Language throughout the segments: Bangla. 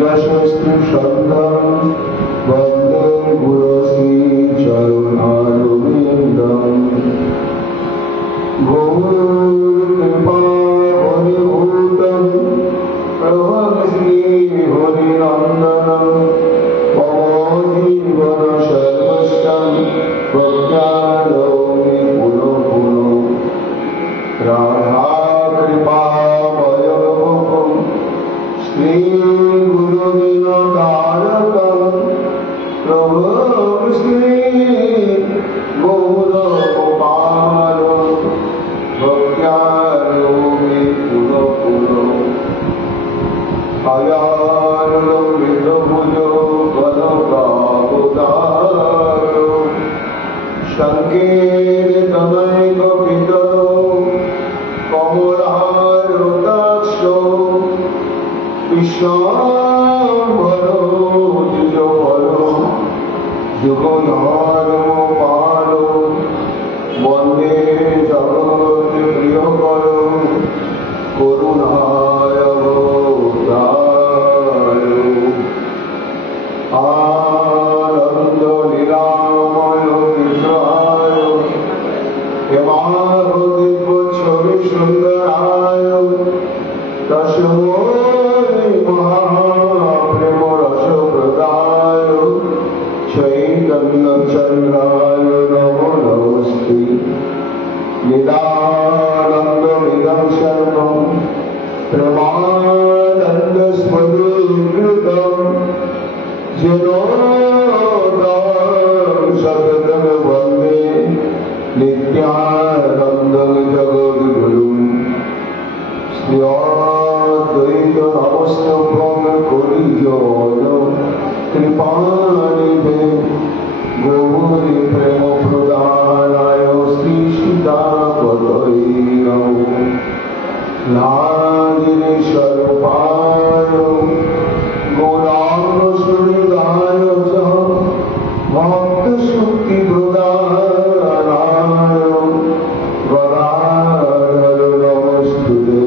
यशस्वी श्रद्धं वन्दे गुरुश्री चरुणारविन्दम् गौरकृपावनिभूतं प्रभवश्री हरिनन्दनं मम जीवन सर्वस्वं प्रज्ञानोमि पुनः पुनः राधाकृपावयोगं श्रीगुरुदिनकारकं प्रभुं श्री गौरगोपालं भक्त्यारोमि पुनः पुनः अयालो विदभुजो वनकावतारो संकीर्तनैकपितरो कमलारुदाक्षो विश्वाम्भरो द्विजवरो जुगनारमपालो वन्दे जगत्प्रियकरो करुणावतारो आनन्द लीलामय विग्रहाय हेमादिव्य छवि सुन्दराय तस्मै महाप्रेम रसप्रदाय चैतन्यचन्द्राय नमो नमस्ते निदानन्दमिदं सर्वं प्रेमानन्दस्मृतिकृतं जेनो सततं वन्दे नित्यानन्दं जगद्गुरुं श्री अद्वैत नमस्तभं कलियुग कृपानिधे गौरी प्रेम प्रदानाय श्री सीतापतये नमः नागिनी स्वरूपाय गौरांग सुहृदाय च भक्त शक्ति प्रदानाय गदाधर नमस्तुते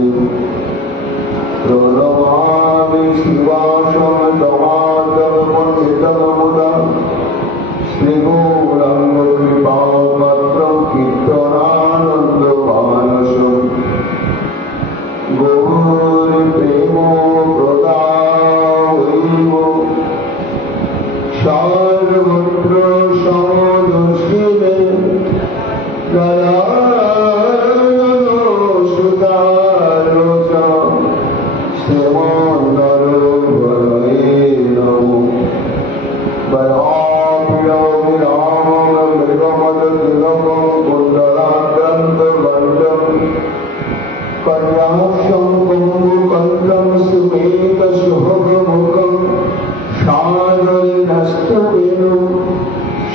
प्रणमामि शिवासं तमातः पंडितमुदा श्रीगौरांग कृपापत्रं कीर्तनानन्दमानसम् गौरी प्रेमो प्रदायैव सर्वत्र समदर्शिने नारायणो सुदारो च श्रीमन्नरो वरये नमो वराभ्यो विरामं मृगमदतिलकं कुण्डलाक्रान्तगण्डं कन्याक्षं कुम्भकण्ठं सुमेधसुभगमुखं शारदनस्तवेणुं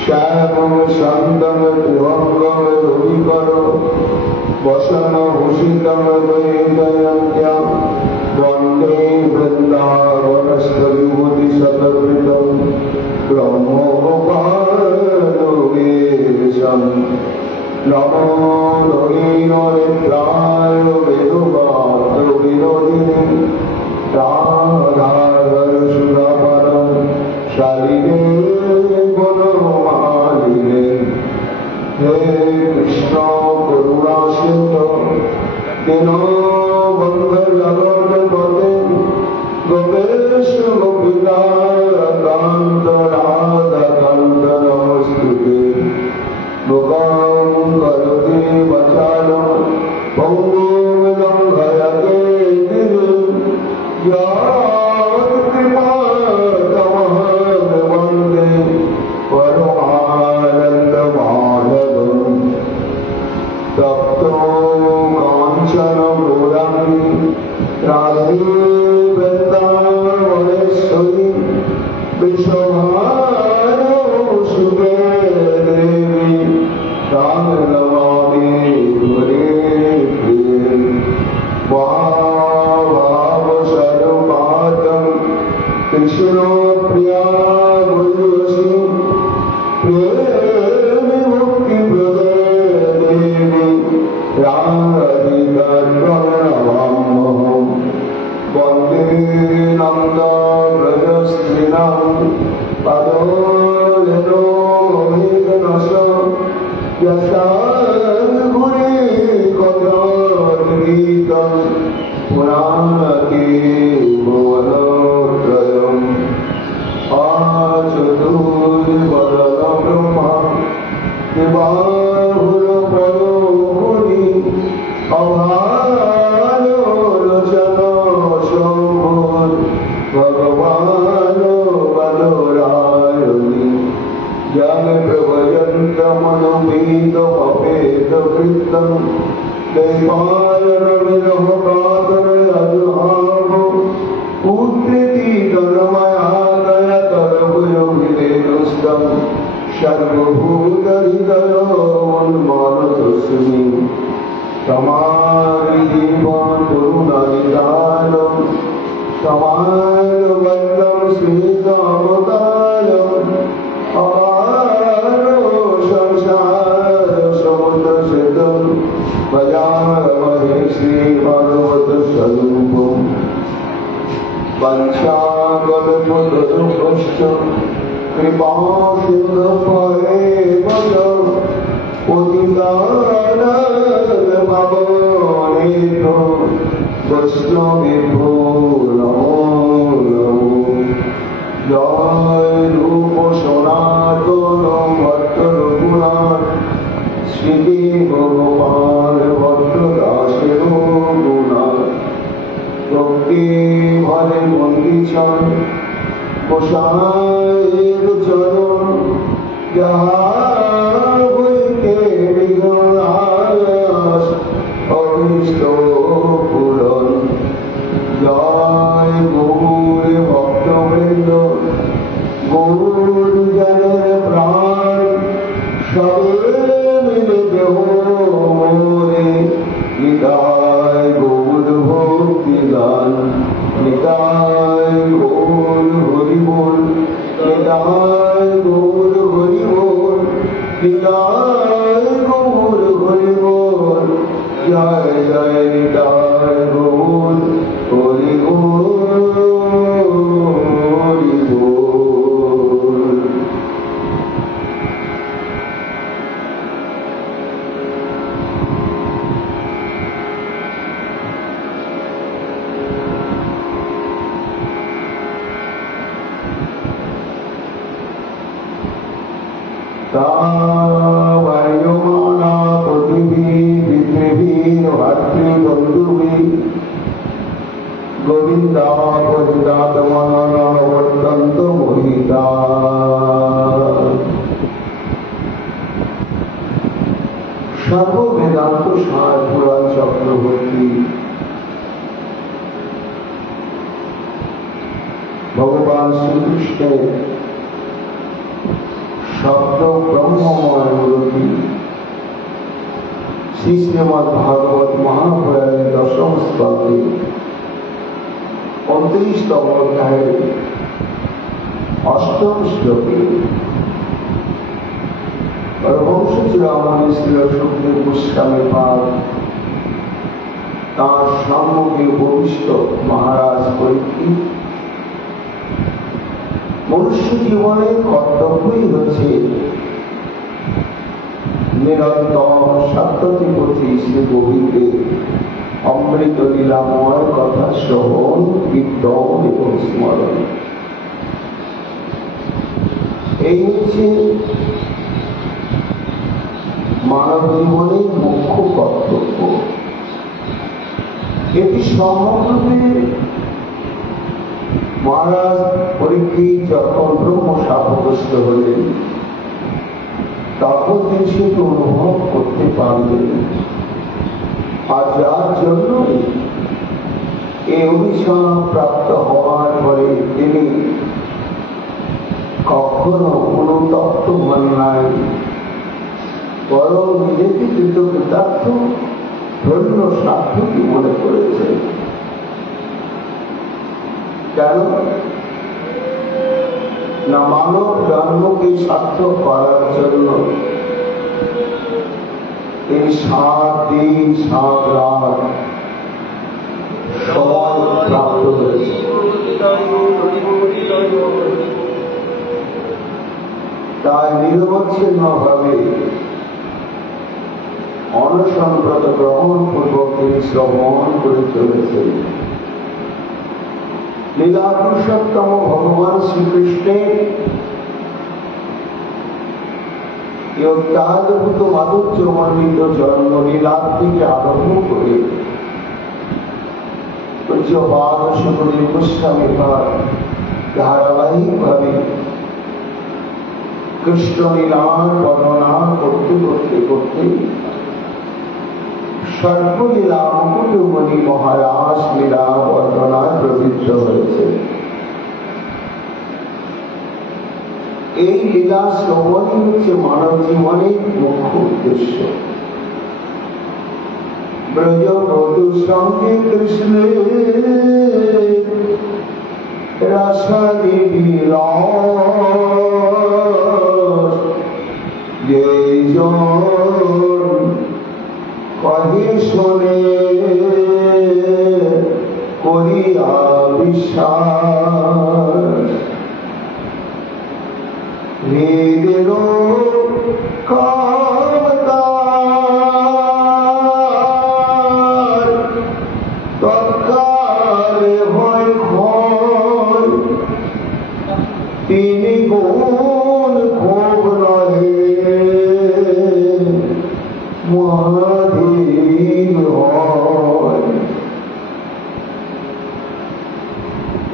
श्यामं शान्तं त्रिभङ्गं रविकरं वसनभूषितं वैजयन्त्यां वन्दे वृन्दावनस्थविभूतिशतकृतं ब्रह्मगोपालवेशम् नमो नवीननेत्राय वेदवादविनोदिने राधाधर सुधापरं शालिने गुणमालिने हे कृष्ण करुणा सिन्धु दीनबन्धु जगत्पते गोपेश गोपिकान्त राधाकान्त नमस्तुते मुखं करोति वचालं पङ्गुं लङ्घयते गिरिं यत्कृपातमहं वन्दे परमानन्दमाधवम् तप्तो काञ्चनगौरं राधे वृन्दावनेश्वरी विश्वभानुसुते देवी तां नमामि हरे प्रिये भावस्वरूपातं कृष्णप्रिया गुरुवशी प्रेममुक्तिप्रदे देवी राधिका प्रणमाम्यहम् এই 7 দিন 7 রাত সময় প্রাপ্ত হয়েছে। তাই নিরবচ্ছিন্ন ভাবে অনশনব্রত গ্রহণ পূর্বক তিনি শ্রবণ করে চলেছে। লীলা পুরুষোত্তম ভগবান শ্রীকৃষ্ণের এই অত্যাদ্ভুত মাধুর্যমণ্ডিত জন্মলীলা থেকে আরম্ভ করে পূজ্যপাদ সুখদেব গোস্বামী ধারাবাহিক ভাবে কৃষ্ণ লীলার বর্ণনা করতে করতে করতে সর্বলীলা মুকুটমণি মহারাজ লীলা বর্ণনায় প্রবৃত্ত হয়েছে। এই লীলা শ্রবণই হচ্ছে মানব জীবনের মুখ্য উদ্দেশ্য। ব্রজ বধূ সঙ্গে কৃষ্ণের রাসাদি বিলাস যেজন কহে শোনে করিয়া বিশ্বাস হৃদের কামতার তৎকালে হয় ক্ষয় তিনি গুণ খুব নহে মহাধীন হয়।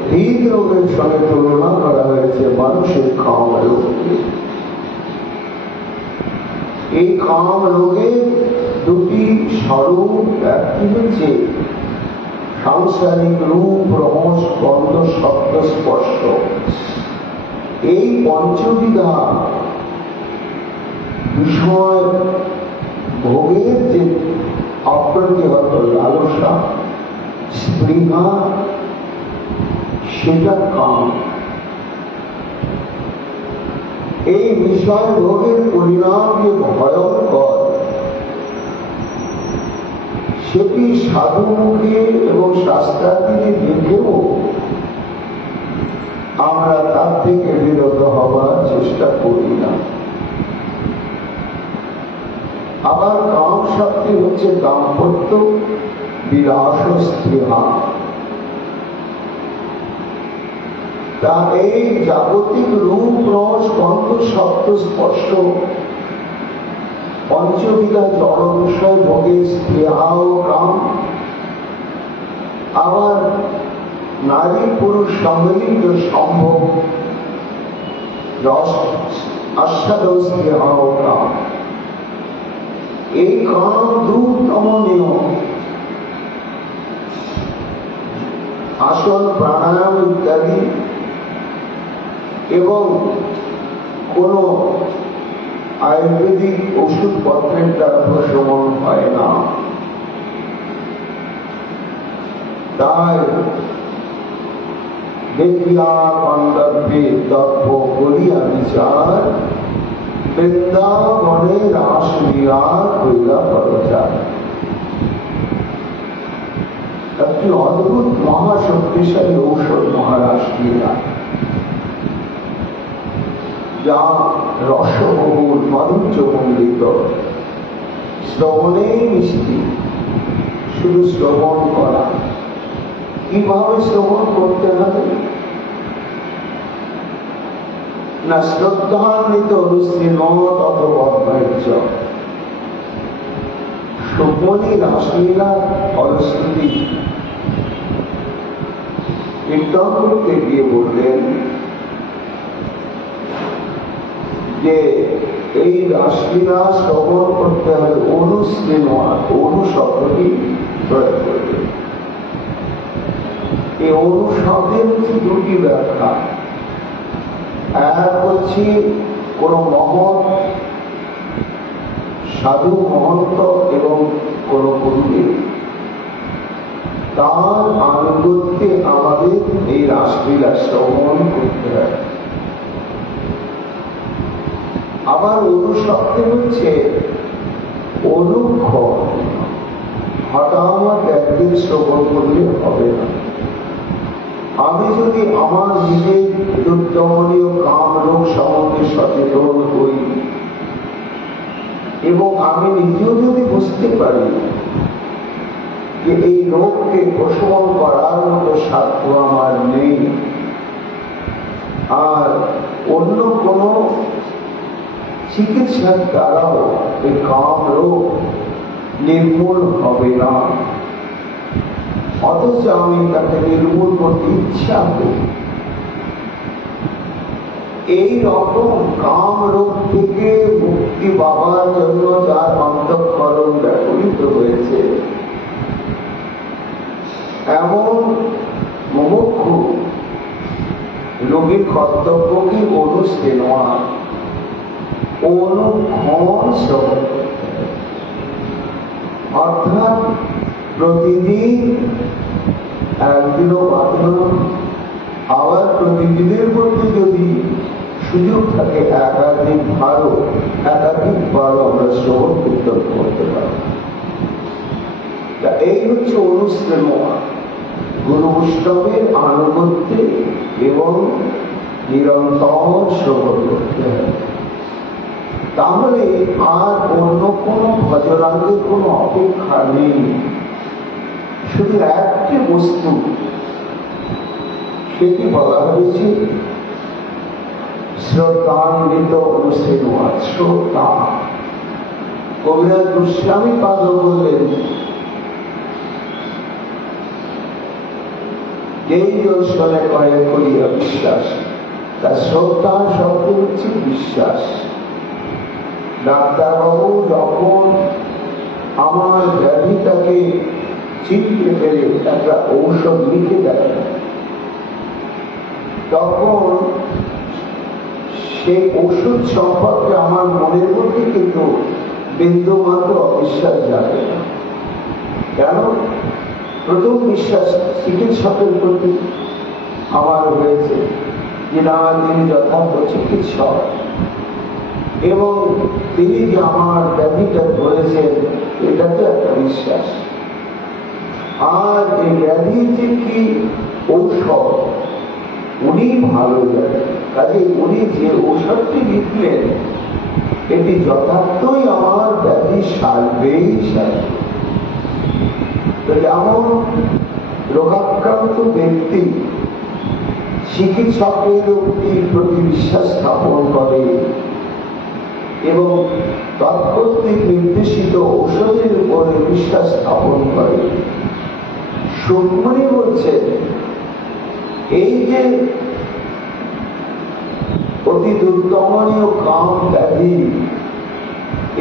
হৃদরোগের সঙ্গে তুলনা করা হয়েছে মানুষের কাম রোগকে। এই কাম রোগের দুটি স্বরূপ, একটি হচ্ছে সাংসারিক রূপ, রস, গন্ধ, শব্দ, স্পর্শ। এই পঞ্চবিধা বিষয় ভোগের যে অপ্রতিহত লালসা, স্পৃহা, সেটা কাম। এই বিষয় ভোগের পরিণাম যে ভয়ঙ্কর, সেটি সাধু মুখে এবং শাস্ত্রাদিতে দেখেও আমরা তার থেকে বিরত হবার চেষ্টা করি না। আবার কাম শক্তি হচ্ছে দাম্পত্য, বিলাস, স্পৃহা। তা এই জাগতিক রূপ, রস, গন্ধ, শব্দ, স্পর্শ পঞ্চবিধা জড় বিষয় ভোগের স্পৃহা ও কাম, আবার নারী পুরুষ সম্মিলিত সম্ভব রস, আস্বাদ, স্পৃহা ও কাম। এই কাম দূরতমনীয় আসন, প্রাণায়াম ইত্যাদি এবং কোন আয়ুর্বেদিক ওষুধপত্রের দ্বারা প্রশমন হয় না। তাই দেখিয়া পাণ্ডবে দর্প করিয়া বিচার, বৃন্দাবনে রাসলীলা কইলা প্রচার। একটি অদ্ভুত মহাশক্তিশালী ঔষধ মহারাসলীলা, যা রসবহুল, মাধুর্যমণ্ডিত, শ্রবণেই মিষ্টি। শুধু শ্রবণ করা, কিভাবে শ্রবণ করতে হবে না, শ্রদ্ধান্বিত অনুশীলন অথবা সুকমণি রাসলীলা ফলশ্রুতি কীর্তনগুলোকে গিয়ে বললেন যে এই রাসলীলা শ্রবণ করতে হবে অনুশীলন, অনু শব্দটি প্রয়োগ করবে। এই অনুশব্দের দুটি ব্যাখ্যা। এক হচ্ছে কোন মহৎ সাধু, মহন্ত এবং কোন গুরুদেব, তার আনুগত্যে আমাদের এই রাসলীলা শ্রবণ করতে হয়। আবার অনুশব্দ হচ্ছে অনুক্ষণ, হঠাৎ একদিন শ্রবণ করলে হবে না। আমি যদি আমার নিজের দুর্দমনীয় কাম রোগ সম্বন্ধে সচেতন হই এবং আমি নিজেও যদি বুঝতে পারি যে এই রোগকে প্রশমন করার মতো সাধ্য আমার নেই, আর অন্য কোন চিকিৎসার দ্বারাও এই কাম রোগ নির্মূল হবে না, অথচ আমি তাকে নির্মূল করতে ইচ্ছা করি, এই রকম কাম রোগ থেকে মুক্তি পাওয়ার জন্য যার অন্তঃকরণ ব্যবহৃত হয়েছে, এমন মুমুক্ষু রোগীর কর্তব্য কি অনুষ্ঠে নেওয়া, অনুক্ষণ সহ, অর্থাৎ প্রতিদিন একদিনও বাদ না, আবার প্রতিদিনের মধ্যে যদি সুযোগ থাকে একাধিকবার আমরা শ্রবণ কীর্তন করতে পারি। এই হচ্ছে অনুষ্ঠেয় গুরু বৈষ্ণবের আনুগত্যে এবং নিরন্তর শ্রবণ করতে হবে। তাহলে আর অন্য কোনো ভজনাঙ্গের কোনো অপেক্ষা নেই, শুধু একটি বস্তু, সেটি বলা হয়েছে শ্রদ্ধান্বিত অনুষ্ঠিত। শ্রদ্ধা কবিরাজ গোস্বামী পাদ বললেন, যেই দর্শনে করে করিয়া বিশ্বাস, তার শ্রদ্ধা শব্দ হচ্ছে বিশ্বাস। ডাক্তারবাবু যখন আমার ব্যাধিটাকে চিনতে পেরে একটা ঔষধ লিখে দেয়, তখন সেই ওষুধ সম্পর্কে আমার মনের মধ্যে কিন্তু বিন্দুমাত্র অবিশ্বাস যাবে না। কেন? প্রথম বিশ্বাস চিকিৎসকের প্রতি আমার হয়েছে যে না, তিনি যথার্থ চিকিৎসক এবং তিনি যে আমার ব্যাধিটা ধরেছেন, এটাতে একটা বিশ্বাস। আর এই ব্যাধির যে কি ঔষধ উনি ভালো জানেন, কাজে উনি যে ঔষধটি লিখলেন এটি যথার্থই আমার ব্যাধি সারবেই সারবে। যেমন রোগাক্রান্ত ব্যক্তি চিকিৎসকের প্রতি বিশ্বাস স্থাপন করে এবং তৎকর্তৃক নির্দেশিত ঔষধের উপরে বিশ্বাস স্থাপন করে, সুখমণি বলছে এই যে অতি দুর্দমনীয় কাম ব্যাধি,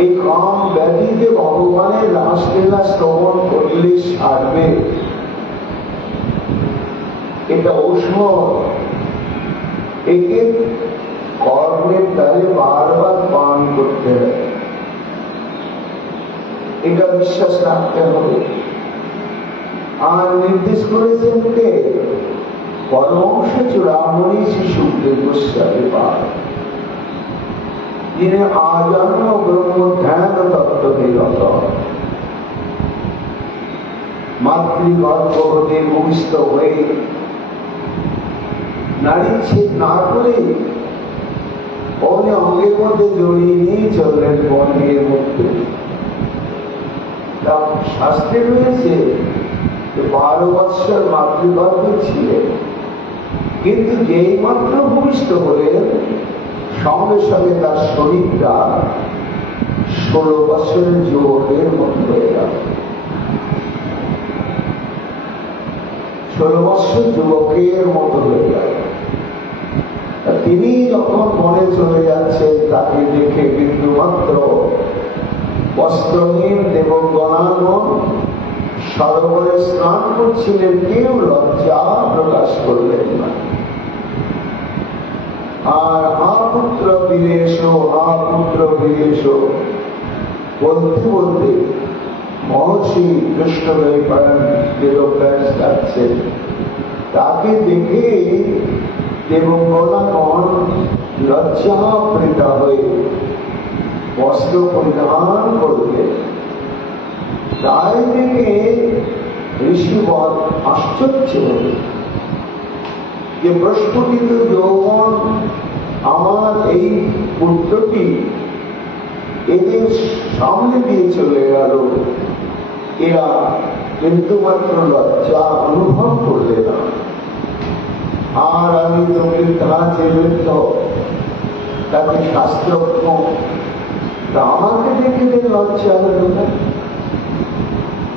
এই কাম ব্যাধি যে ভগবানের রাসলীলা শ্রবণ করলে সারবে, এটা ঔষধ, একে কর্মের দ্বারে বারবার পান করতে হবে, এটা বিশ্বাস রাখতে হবে। আর নির্দেশ করেছেন কে? পরমহংস চূড়ামণি শ্রী সুখদেব গোস্বামী পাদ, যিনি আজন্ম ব্রহ্ম ধ্যান তত্ত্ব নিরত, মাতৃগর্ভ হতে ভূমিষ্ঠ হয়ে নারী ছেদ না করে উনি অঙ্গের মধ্যে জড়িয়ে নিয়ে চললেন বর্ণের মধ্যে। শাস্ত্রে রয়েছে 12 বৎসর মাতৃগর্ভে ছিলেন, কিন্তু যেই মাত্র ভূমিষ্ঠ হলেন সঙ্গে সঙ্গে তার শরীরটা 16 বৎসরের যুবকের মতো হয়ে গেল। 16 বৎসর যুবকের মতো হয়ে গেল। তিনি যখন বনে চলে যাচ্ছেন, তাকে দেখে বিন্দুমাত্র বস্ত্রহীন দেবগণাগণ সরোবরে স্নান করছিলেন, কেউ লজ্জা প্রকাশ করলেন না। আর হা পুত্র বিদেশ, হা পুত্র বিদেশ বলতে বলতে মহর্ষি কৃষ্ণদ্বৈপায়ন বেদব্যাস যাচ্ছেন। তাকে দেখে দেবগণাগণ লজ্জাপ্রীতা হয়ে বস্ত্র পরিধান করলেন। তাই দেখে ঋষিবর আশ্চর্য হলেন, যে প্রস্ফুটিত যৌবন আমার এই পুত্রটি এদের সামনে দিয়ে চলে গেল, এরা কিন্তু মাত্র লজ্জা অনুভব করলে না। আর আমি তো বৃদ্ধা যে বৃদ্ধ, তাকে শাস্ত্রজ্ঞ, আমাকে দেখে লজ্জা হল না।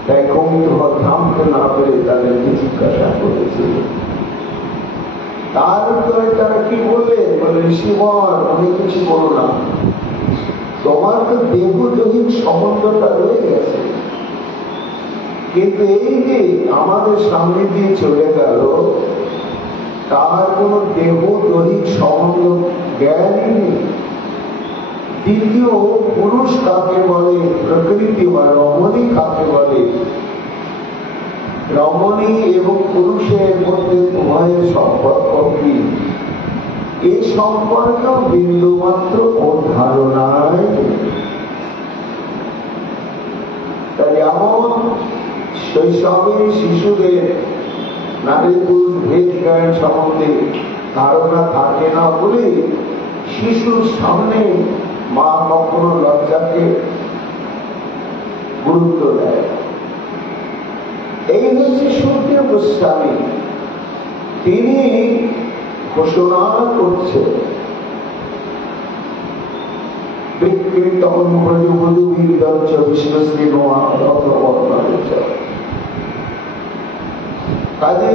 তাই কৌতূহল থামতে না পেরে তাদেরকে জিজ্ঞাসা করেছিল। তার উত্তরে তারা কি বললেন, বলে ঋষিবর আমি কিছু বলো না, তোমার তো দেহ দৈহিক সম্বন্ধটা রয়ে গেছে, কিন্তু এই যে আমাদের সামনে দিয়ে চলে গেল তার কোন দেহ দৈহিক সম্বন্ধ জ্ঞানই নেই। দ্বিতীয় পুরুষ কাকে বলে, প্রকৃতি বা রমণী কাকে বলে, রমণী এবং পুরুষের মধ্যে উভয়ের সম্পর্ক কি, এই সম্পর্ক বিন্দু মাত্র ওর ধারণায়। তাই এমন শৈশবে শিশুদের নারী পুরুষ ভেদ জ্ঞান সম্বন্ধে ধারণা থাকে না বলে শিশুর সামনে মা কখনো লজ্জাকে গুরুত্ব দেয়। এই হচ্ছে সুখদেব গোস্বামী, তিনি ঘোষণা করছে তখন কাজে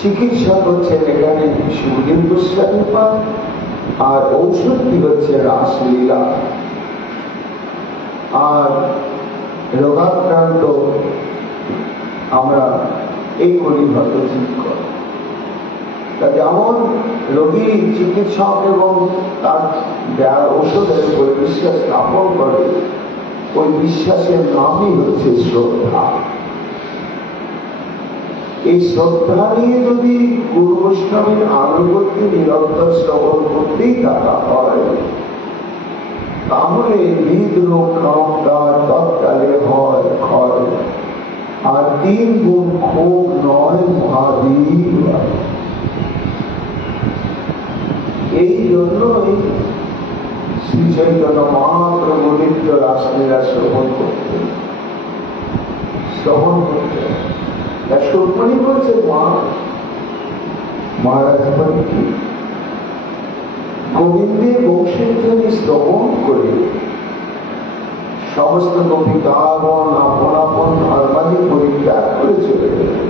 চিকিৎসা করছেন এখানে সুখদেব গোস্বামী পাঠ, আর ঔষধটি হচ্ছে রাসলীলা। আর রোগাক্রান্ত আমরা এই কলিভাত ঠিক করি। যেমন রোগী চিকিৎসক এবং তার যারা ঔষধের উপর বিশ্বাস স্থাপন করে, ওই বিশ্বাসের নামই হচ্ছে শ্রদ্ধা। এই শ্রদ্ধা নিয়ে যদি গুরু বৈষ্ণবের আনুগত্য নিরন্তর শ্রবণ করতেই থাকা হয়, তাহলে হৃদরোগ তৎকালে হয় ক্ষয়, আর 3 গুণ ক্ষোভ নয় মহাবীর। এই জন্যই শ্রী চৈতন্য মহাপ্রভু নিত্য রাসলীলা শ্রবণ করতেন। সুরমণি বলছে মহারাজ কি গোবিন্দের বংশের ধ্বনি শ্রবণ করে সমস্ত গোপিকাগণ আপন আপন ধর্মাদি পরিত্যাগ করে চলে গেলেন।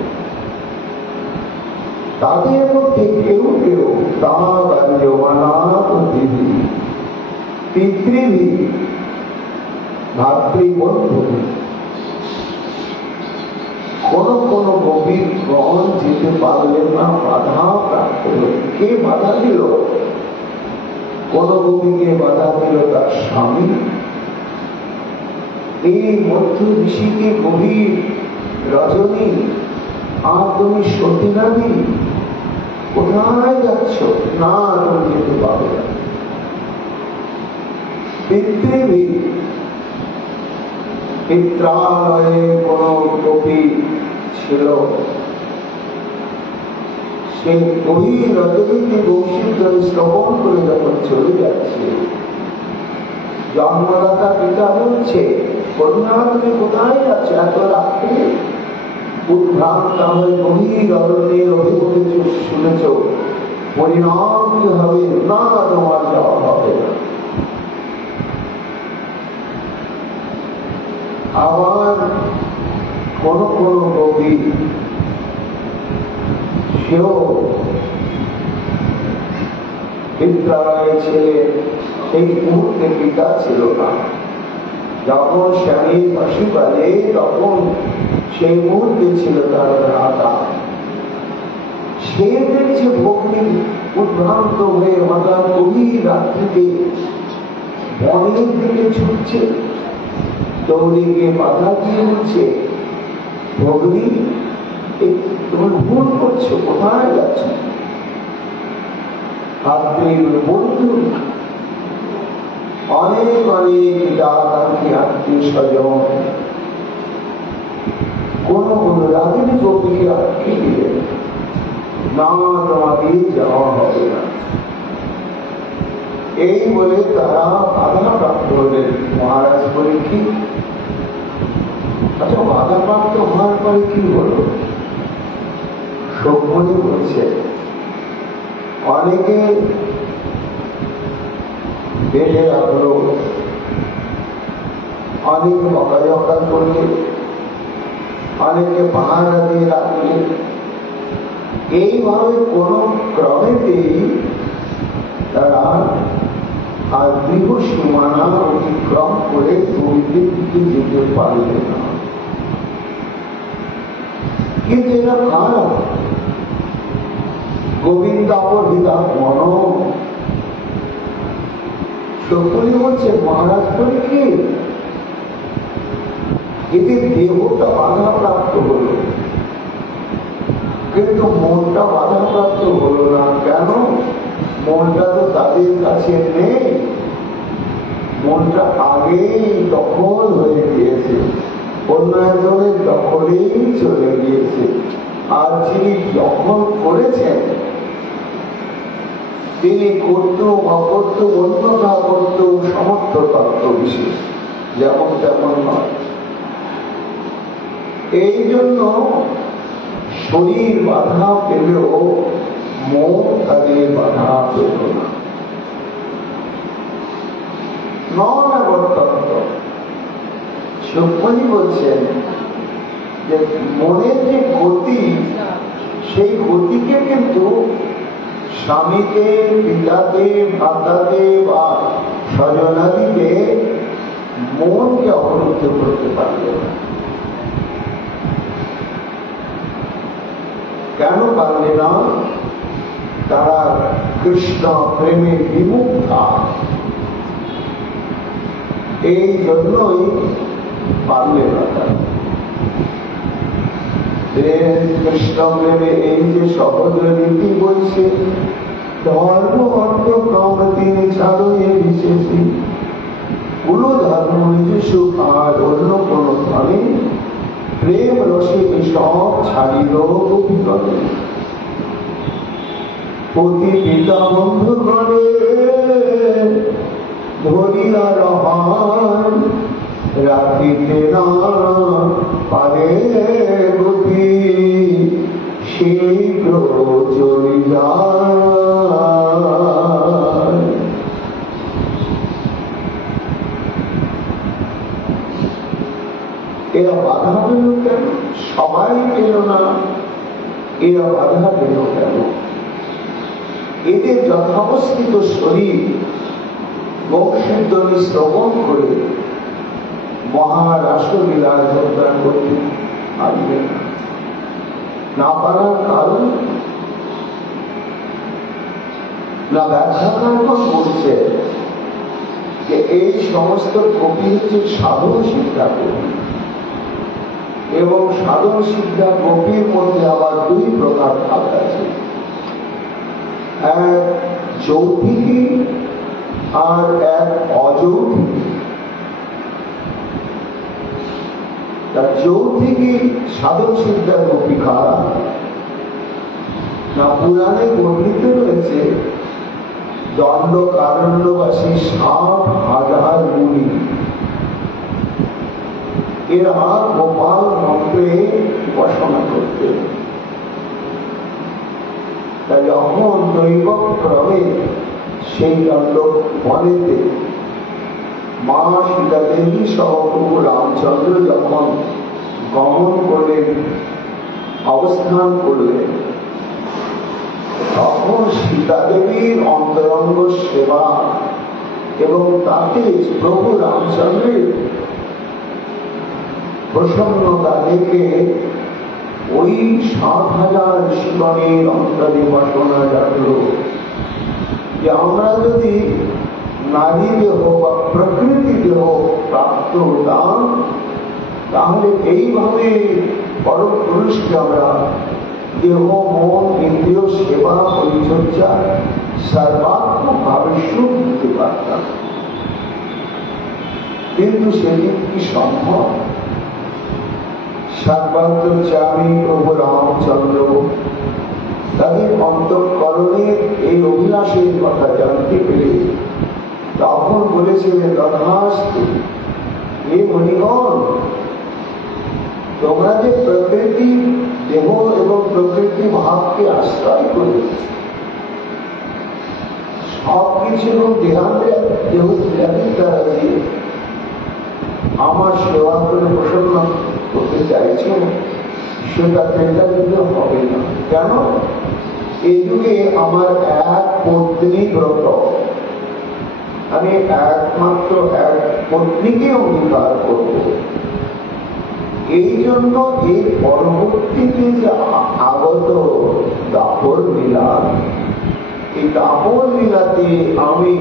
তাদের মধ্যে কেউ কেউ পিতৃভি ভাতৃবন্ধু কোন কোন গোপীগণ যেতে পারলেন না, বাধা প্রাপ্ত হল। কে বাধা দিল? কোন গোপীকে বাধা দিল তার স্বামী। এই মধ্য ঋষিকে গভীর রজনী, আর তুমি সতী নারী কোথায় যাচ্ছ? না, তুমি যেতে পারবে না। পিতৃভি পিত্রালয়ে কোন গোপী ছিল, সেই গভীর রজনীকে বংশীধর শ্রবণ করে যখন চলে যাচ্ছে, জন্মদাতা পিতা বলছে, কন্যা তুমি কোথায় যাচ্ছ এত রাত্রে? উদ্ভ্রান্ত হয়ে গভীর অরণ্যের অভিমুখে শুনেছ, পরিণাম কি হবে? না, তোমার যাওয়া হবে না। আবার কোন কোন কবি সেও বিদ্যালয়ে ছেলে, সেই মুহূর্তে পিতা ছিল না। যখন স্বামীর ফাঁসি বাজে তখন সেই মুহূর্তে ছিল তার ভ্রাতা। সে দেখছে ভগ্নী উদ্ভ্রান্ত হয়ে হঠাৎ গভীর রাত্রিতে বনের দিকে ছুটছে, দৌড়িকে বাধা দিয়ে বলছে, ভগ্নী তুমি ভুল করছো, কোথায় যাচ্ছ? বন্ধু অনেক অনেক দাদাকে আত্মীয় স্বজন কোন কোন রাগের গোপীকে আটকে দিলেন। না, তোমাকে যাওয়া হবে না। এই বলে তারা বাধা প্রাপ্ত হলেন। মহারাজ পরীক্ষিত, আচ্ছা বাধা প্রাপ্ত হওয়ার পরে কি হলো? সভ্যজি বলছে, অনেকে বেঁধে রাখলো, অনেকে বকাঝকা করলে, অনেকে পাহারা দিয়ে রাখলে। এইভাবে কোন ক্রমেতেই তারা আর গৃহ সীমানা অতিক্রম করে গভীরের দিকে যেতে পারবে না। কিন্তু এরা কারা? গোবিন্দাবহিতা মন। সকলেই বলছে মহারাজ পরীক্ষিত, এদের দেহটা বাধাপ্রাপ্ত হল, কিন্তু মনটা বাধাপ্রাপ্ত হলো না কেন? মনটা তো তাদের কাছে নেই, মনটা আগেই দখল হয়ে গিয়েছে, অন্য একজনের দখলেই চলে গিয়েছে। আর যিনি দখল করেছেন তিনি করতেও অকর্ত অন্যথা করত সমর্থ তত্ত্ব বিশেষ, যেমন তেমন নয়। এই জন্য শরীর বাধা পেলেও মন তাদের বাধা পেল না। সুখমণি বলছেন যে মনের যে গতি, সেই গতিকে কিন্তু স্বামীকে, পিতাকে, মাতাকে বা স্বজনাদিকে মনকে অবরুদ্ধ করতে পারবে না। কেন পারবে না? তারা কৃষ্ণ প্রেমে বিমুক্তা, এই জন্যই পারবে না। কৃষ্ণ প্রেমে এই যে সহজ রীতি বলছে, ধর্ম অর্থ কাম তিনি ছাড়ো এ বিশেষী, কুল ধর্ম নিজস্ব আর অন্য কোন ধর্মে প্রেম রসে সব ছাড়িল অভিজ্ঞতা। প্রতি পিতা বন্ধু করে ধরিয়া রহান, রাখিতে না পারে গতি, শীঘ্র চলি যায়। এরা বাধা পেল কেন? সবাই পেল না, এরা বাধা পেল কেন? এদের যথাবস্থিত শরীর বংশধ্বনি শ্রবণ করে মহারাসলীলা যোগদান করতে পারবে না। পারার কারণ না, ব্যাখ্যাকার বলছে যে এই সমস্ত কবি হচ্ছে সাধন শিক্ষা কবি, এবং সাধন শিক্ষা কবির মধ্যে আবার দুই প্রকার ভাগ আছে, এক যৌতিকী আর এক অযৌতিকী। যৌতিকী সাধন শিক্ষার কবি কারা না? পুরাণে বর্ণিত রয়েছে দণ্ডকারণ্যবাসী ৭,০০০ মুনি, এরা গোপাল মন্ত্রে উপাসনা করতে। তাই যখন দৈবক ক্রমে সেই দণ্ড বনেতে মা সীতা দেবী সহ প্রভু রামচন্দ্র যখন গমন করলেন, অবস্থান করলেন, তখন সীতা দেবীর অন্তরঙ্গ সেবা এবং তাতে প্রভু রামচন্দ্রের প্রসন্নতা দেখে ওই ৭,০০০ ঋষিগণের অন্তরে বাসনা জাগল যে আমরা যদি নারী দেহ বা প্রকৃতি দেহ প্রাপ্ত হতাম, তাহলে এইভাবে পরম পুরুষকে আমরা দেহ মন ইন্দ্রিয় সেবা পরিচর্যা সর্বাত্মক ভাবে সুখ দিতে পারতাম। কিন্তু সেটি কি সম্ভব? সর্বান্তর্যামী প্রভু রামচন্দ্র তাদের অন্তঃকরণের এই অভিলাষের কথা জানতে পেরে তখন বলেছিলেন, তথাস্তু হে মণিগণ, তোমরা যে প্রকৃতি দেহ এবং প্রকৃতি ভাবকে আশ্রয় করে সবকিছু দেহ দ্বারা দিয়ে আমার সেবা করে প্রসন্ন করতে চাইছেন, সেটা কিন্তু হবে না। কেন? এই যুগে আমার এক পত্নী ব্রত, আমি একমাত্র এক পত্নীকে অঙ্গীকার করব। এই জন্য এই পরবর্তীতে যে আগত দাপর লীলা, এই দাপর লীলাতে আমি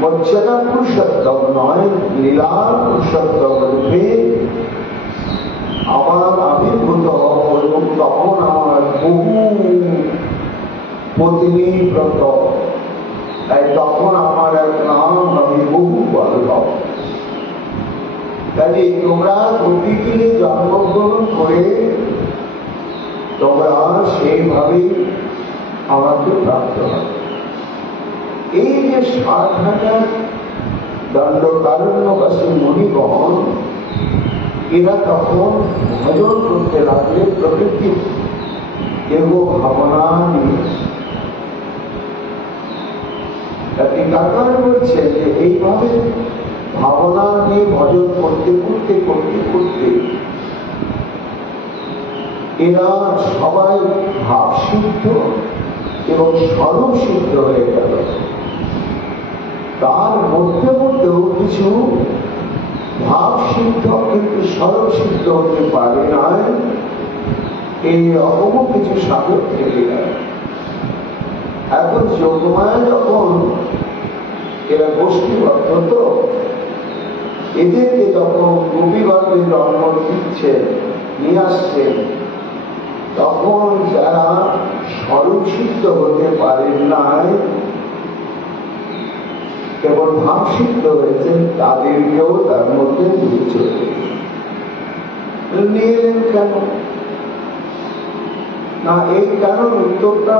মর্যাদা পুরুষোত্তম নয়, লীলা পুরুষোত্তম রূপে আমার আবির্ভূত হব এবং তখন আমার বহু পত্নী ব্রত, তাই তখন আমার এক নাম আমি বহু বল্লভ। তাই তোমরা গোপীকে জন্মগ্রহণ করে তোমরা সেইভাবে আমাকে প্রাপ্ত হবে। এই যে 60,000 দণ্ডকারণ্যবাসী মুনিগণ, এরা তখন ভজন করতে লাগলে প্রকৃতি দেব ভাবনা নিয়ে। টিকাকার বলছে যে এইভাবে ভাবনা নিয়ে ভজন করতে করতে করতে করতে এরা সবাই ভাব সিদ্ধ এবং স্বরূপ সিদ্ধ হয়ে গেল। তার মধ্যে মধ্যেও কিছু ভাব সিদ্ধ কিন্তু স্বরূপ সিদ্ধ হতে পারে না, এই রকম কিছু সাধক থেকে গেল। এখন যোগমায়া যখন এরা গোষ্ঠীবদ্ধ, তো এদেরকে যখন গোপীগণকে জন্ম দিচ্ছে, নিয়ে আসছে, তখন যারা স্বরূপ সিদ্ধ হতে পারেন নাই, কেবল ভাব সিদ্ধ হয়েছেন, তাদেরকেও তার মধ্যে নিয়ে চলে নিয়ে এলেন। কেন না, এই কারণ উত্তরটা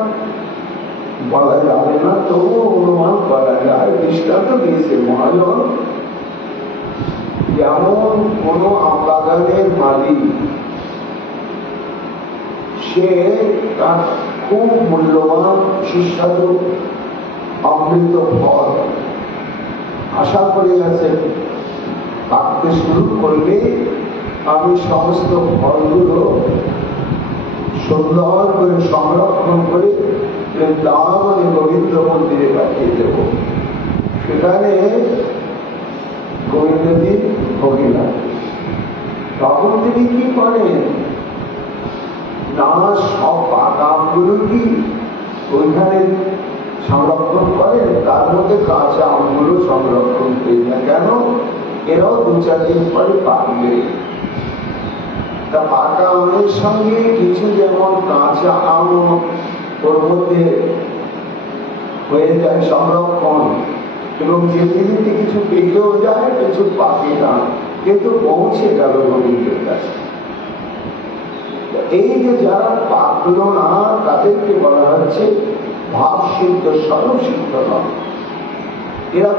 বলা যাবে না, তবুও অনুমান করা যায়। দৃষ্টান্ত দিয়েছে মহাজন, যেমন কোন আমবাগানের মালিক, সে তার খুব মূল্যবান সুস্বাদু অমৃত ফল আশা করে গেছে, কাটতে শুরু করলে আমি সমস্ত ফলগুলো সুন্দর করে সংরক্ষণ করে বৃন্দাবনে গোবিন্দ মন্দিরে পাঠিয়ে দেব। সেখানে গোবিন্দজি ভোগিলা। তখন তিনি কি করেন না, সব পাকা আমগুলো কি ওইখানে সংরক্ষণ করেন, তার মধ্যে কাঁচা আমগুলো সংরক্ষণ করি না। কেন? এরাও 2-4 দিন পরে পাকবে। তা পাকা আমের সঙ্গে কিছু যেমন কাঁচা আম ওর মধ্যে হয়ে যায় সংরক্ষণ, এবং যেতে যেতে কিছু পেকেও যায়, কিছু পাকে না, কিন্তু পৌঁছে গেল গোবিন্দের কাছে। এই যে যারা পাকলো না, তাদেরকে বলা হচ্ছে ভাব সিদ্ধ, স্বরূপ সিদ্ধ নয়। এরা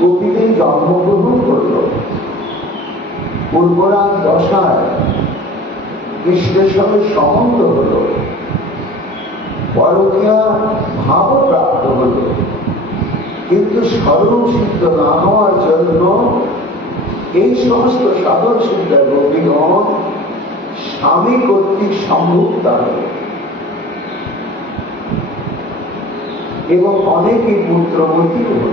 গোপীদের জন্মগ্রহণ করল, পূর্বরাগ দশায় কৃষ্ণের সঙ্গে সম্বন্ধ হল, পরকীয়া ভাব প্রাপ্ত হল, কিন্তু স্বরূপ সিদ্ধ না হওয়ার জন্য এই সমস্ত সাধক সিদ্ধ গোপীগণ স্বামী কর্তৃক সম্ভুক্তা হল এবং অনেকেই পুত্রবতী হল।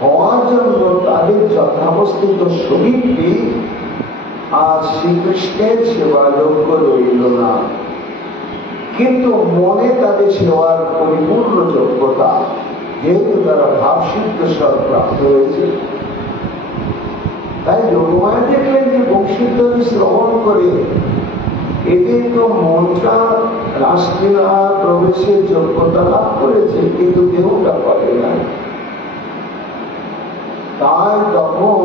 হওয়ার জন্য তাদের যথাবস্থিত শরীরটি আজ শ্রীকৃষ্ণের সেবা যোগ্য রইল না, কিন্তু মনে তাদের সেবার পরিপূর্ণ যোগ্যতা, যেহেতু তারা ভাবসিদ্ধ স্বর প্রাপ্ত হয়েছে। তাই যোগমায়া দেখলেন যে বংশীধ্বনি শ্রবণ করে এদের তো মনটা রাসলীলা প্রবেশের যোগ্যতা লাভ করেছে, কিন্তু দেহটা করে না। তাই তখন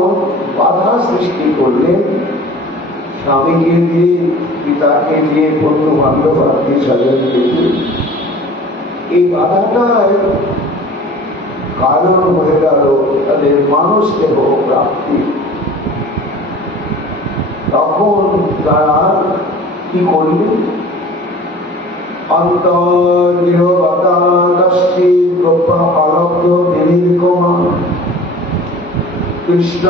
বাধা সৃষ্টি করলেন স্বামীকে দিয়ে, পিতাকে দিয়ে, বন্ধু বান্ধব আত্মীয় স্বজনকে দিয়ে, এই বাধাটাই কারণ হয়ে গেল তাদের মানুষ দেহ প্রাপ্তি। তখন তারা কি করলেন? কৃষ্ণ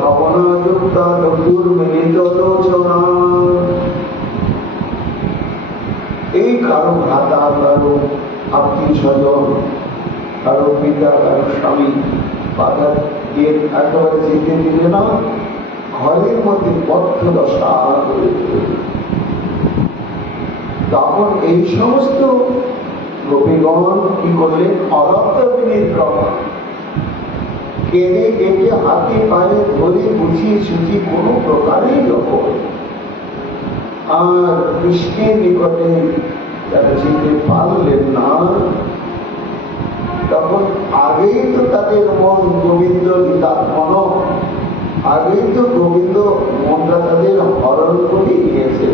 ভাবনা যুক্তা দুর্মিলিত লোচনা। এই কারো ভ্রাতা, কারো আত্মীয় স্বজন, কারো পিতা, কারো স্বামী বাধা দিয়ে একেবারে যেতে দিলে না, ঘরের মধ্যে বদ্ধ দশা করে দিল। তখন এই সমস্ত গোপীগণ কি করলেন? অলব্ধ বিনিদ্রম, কেড়ে কেটে হাতে পায়ে ধরে বুঝিয়ে সুঝিয়ে কোনো প্রকারেই রকম আর কৃষ্ণের নিকটে যারা যেতে পারলেন না, তখন আগেই তো তাদের মন গোবিন্দ গীতাত্মন, আগেই তো গোবিন্দ মনটা তাদের হরণ করে নিয়েছে।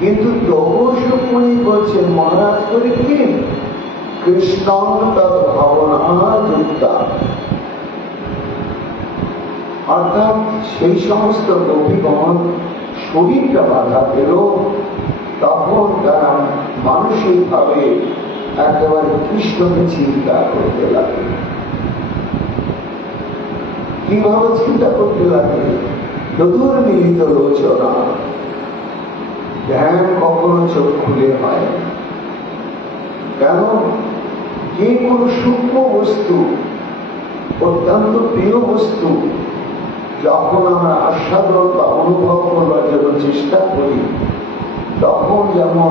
কিন্তু তবু সুখমণি বলছেন, মহারাজ করে কি? কৃষ্ণ তদ ভাবনা যুক্তা, অর্থাৎ সেই সমস্ত গোপীগণ শরীরটা বাধা পেল, তখন তারা মানসিক ভাবে একেবারে কৃষ্ণকে চিন্তা করতে লাগে। কিভাবে চিন্তা করতে লাগে? দুর্মিলিত লোচনা, ধ্যান কখনো চোখ খুলে হয়। কেন? যে কোনো সূক্ষ্ম বস্তু, অত্যন্ত প্রিয় বস্তু যখন আমরা আস্বাদন বা অনুভব করবার জন্য চেষ্টা করি, তখন যেমন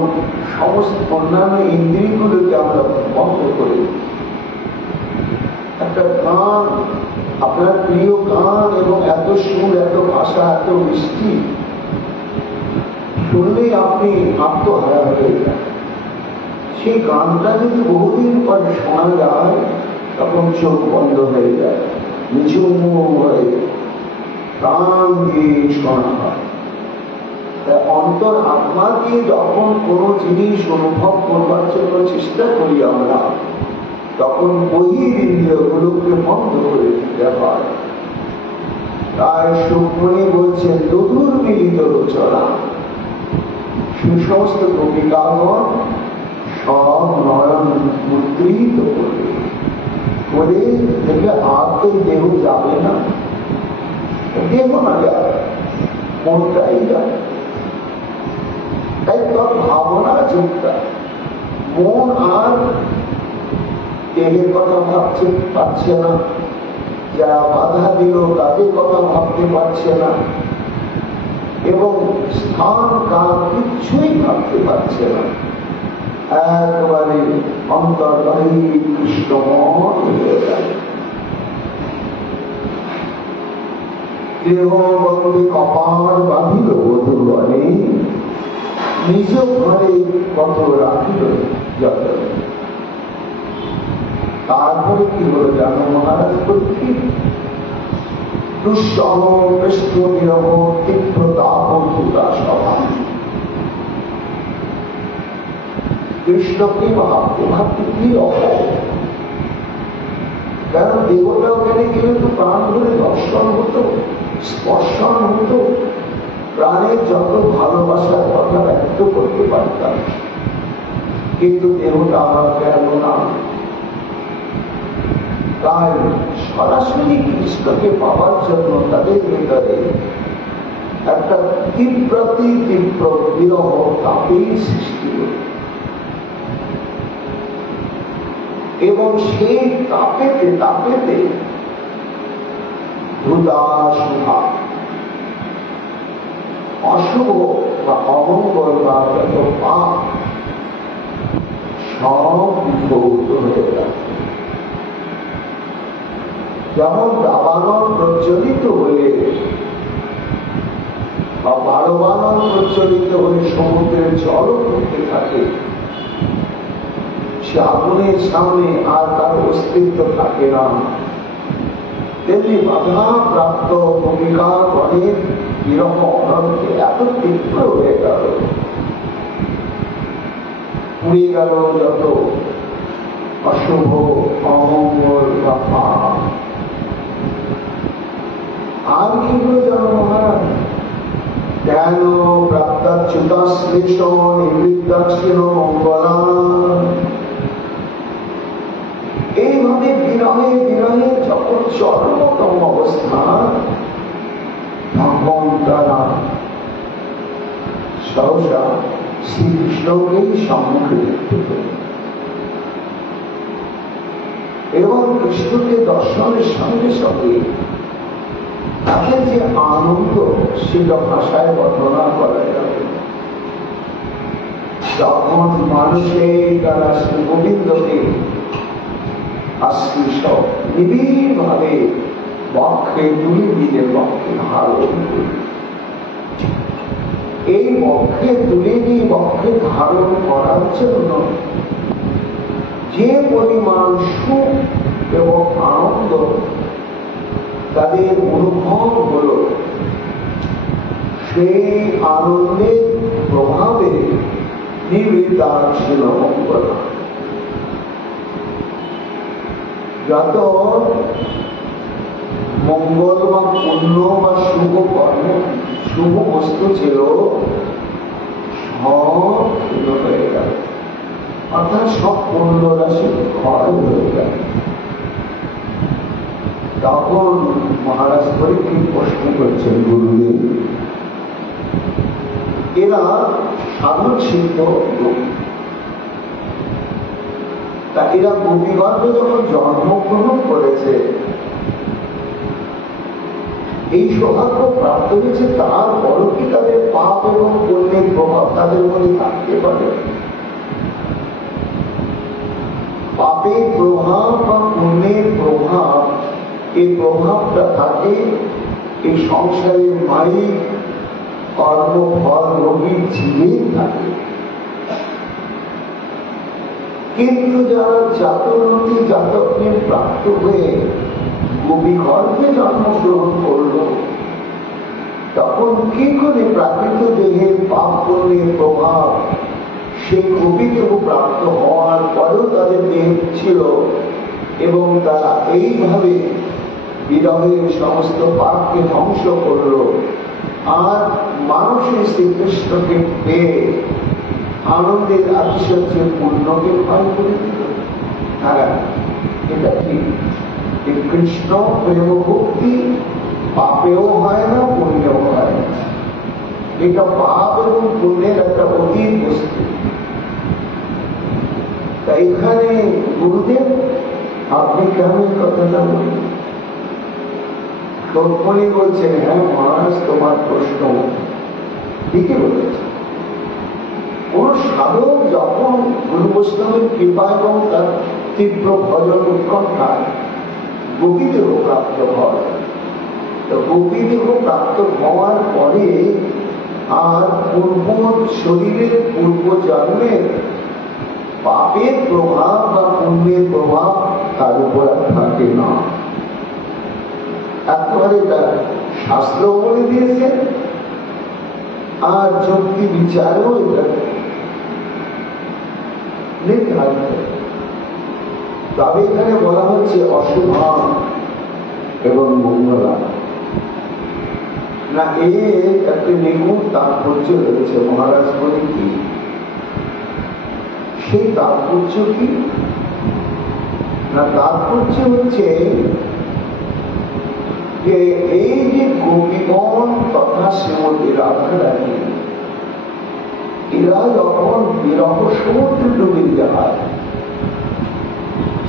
সমস্ত অন্যান্য ইন্দ্রিয়গুলোকে আমরা বন্ধ করি। একটা গান, আপনার প্রিয় গান, এবং এত সুর, এত ভাষা, এত মিষ্টি, শুনলেই আপনি আত্মহারা হয়ে যান। সেই গানটা যদি বহুদিন পরে শোনা যায়, তখন চোখ বন্ধ হয়ে যায়, নিঝুম হয়ে প্রাণ দিয়ে শোনা হয়। অন্তর আত্মাকে যখন কোনো জিনিস অনুভব করবার জন্য চেষ্টা করি আমরা, তখন বহির ইন্দ্রিয়গুলোকে বন্ধ করে দিতে হয়। তাই সুখমণি বলছেন, দুর্মিলিত লোচনা, সুসমস্ত গোপিকাগণ সব নয়ন মুদ্রিত করে দেখে আর তো দেহ যাবে না, দেহ না যায়, মনটাই যায়। তাই তোর ভাবনা চিন্তা, মন আর দেহের কথা ভাবতে পারছে না, যারা বাধা দিল তাদের কথা ভাবতে পারছে না, এবং স্থান কাল কিছুই ভাবতে পারছে না। একবারে অন্তর্বাহী কৃষ্ণময় হয়ে যায়। দেহবন্দে কপাল বাঁধিল বধূগণে, নিজ ঘরে কত রাখিল যতন। তারপরে কি হলো জানো মহারাজ? বলছি, দুঃসহ কৃষ্ণ বিরহ তীব্র তাপভূতা সভা। কৃষ্ণকে ভাবতে ভাবতে কি রকম, কারণ দেবতা ওখানে গেলে তো প্রাণ ধরে দর্শন হতো, স্পর্শন হতো, প্রাণের যত ভালোবাসার কথা ব্যক্ত করতে পারতাম। কিন্তু দেবতা আমার গেল না। তাই সরাসরি কৃষ্ণকে পাওয়ার জন্য তাদের ভিতরে একটা তীব্রতি তীব্র বিরহ তাপের সৃষ্টি হল, এবং সেই তাপেতে তাপেতে ধূতাশুভা, অশুভ বা অমঙ্গল বা পাপ সব বিভূত হয়ে গেল। যেমন দাবানল প্রচলিত হয়ে বা বারবানল প্রচলিত হয়ে সমুদ্রের জল করতে থাকে, সে আগুনের সামনে আর তার অস্তিত্ব থাকে না, তেমনি বাধা প্রাপ্ত ভূমিকা গণের বিরহ অনন্তে এত তীব্র হয়ে গেল, পুড়ে গেল যত অশুভ অমঙ্গল বা পাপ। আর কি হলো জানো মহারাজ? কেন প্রাপ্তাচ্যুতাশ্লেষ নিবৃত্তাচ্ছেন মঙ্গলা। এইভাবে বিরহে বিরহে যখন চরমতম অবস্থা, তখন তারা সহসা শ্রীকৃষ্ণকেই সম্মুখে দেখতে পেল এবং কৃষ্ণকে দর্শনের সঙ্গে সঙ্গে তাদের যে আনন্দ সেটা ভাষায় বর্ণনা করা যাবে। যখন মানুষের দ্বারা শ্রী গোবিন্দকে আশ্লিষ নিবিড় ভাবে বক্ষে তুলে দিলে বক্ষে ধারণ করে, এই বক্ষে তুলে দিয়ে বক্ষে ধারণ করার জন্য যে পরিমাণ সুখ এবং আনন্দ তাদের অনুভব হল, সেই আনন্দের প্রভাবে নিবেদিতার ছিল মঙ্গলা। যত মঙ্গল বা পুণ্য বা শুভ কর্ম শুভ বস্তু ছিল সব ক্ষীণ হয়ে গেল, অর্থাৎ সব পুণ্য রাশি ক্ষয় হয়ে গেল। তখন মহারাজ পরীক্ষিত প্রশ্ন করছেন গুরুদেব, এরা সাধন সিদ্ধ গোপী, তা এরা গোপীগর্ভে যখন জন্মগ্রহণ করেছে, এই সৌভাগ্য প্রাপ্ত হয়েছে, তারপরও কি তাদের পাপ এবং পুণ্যের প্রভাব তাদের মধ্যে থাকতে পারে? পাপের প্রভাব বা পুণ্যের প্রভাব, এই প্রভাবটা থাকে এই সংসারের মালিক কর্মফল রোগীর জীবেই থাকে। কিন্তু যারা জাতোন্নতি জাতকে প্রাপ্ত হয়ে গোপী গর্ভে জন্মগ্রহণ করল, তখন কি করে প্রাকৃত দেহের পাপ পুণ্যের প্রভাব সেই গোপীদেহ প্রাপ্ত হওয়ার পরেও তাদের দেহ ছিল এবং তারা এইভাবে বিরহের সমস্ত পাপকে ধ্বংস করল, আর মানুষের শ্রীকৃষ্ণকে পেয়ে আনন্দের আতিশয্যের পুণ্যকে ক্ষয় করে দিল। হ্যাঁ, এটা ঠিক। কৃষ্ণ প্রেম ভক্তি পাপেও হয় না, পুণ্যেও হয় না। এটা পাপ এবং পুণ্যের একটা অতীত বস্তু। তাই এখানে গুরুদেব আপনি কেমন কথাটা বলেন? তৎপনি বলছেন, হ্যাঁ মহারাজ, তোমার প্রশ্ন ঠিকই বলেছে। কোন সাধক যখন গুরু বৈষ্ণবের কৃপা এবং তার তীব্র ভজন উৎকণ্ঠায় গোপীদেহ প্রাপ্ত হয়, তো গোপীদেহ প্রাপ্ত হওয়ার পরে আর পূর্ব শরীরের পূর্ব জন্মের পাপের প্রভাব বা পুণ্যের প্রভাব তার উপর থাকে না। একেবারে তার শাস্ত্র বলে দিয়েছে, আর যুক্তি বিচারেও এটা নির্ধারিত। তবে এখানে বলা হচ্ছে অশুভা এবং মঙ্গলা না, এর একটা নিগুণ তাৎপর্য রয়েছে। মহারাজ বলে কি সেই তাৎপর্য কি না? তাৎপর্য হচ্ছে যে এই যে গোপীগণ তথা শ্রীমতী রাধারানী, এরা যখন বিরহ সমুদ্রে ডুবে যায়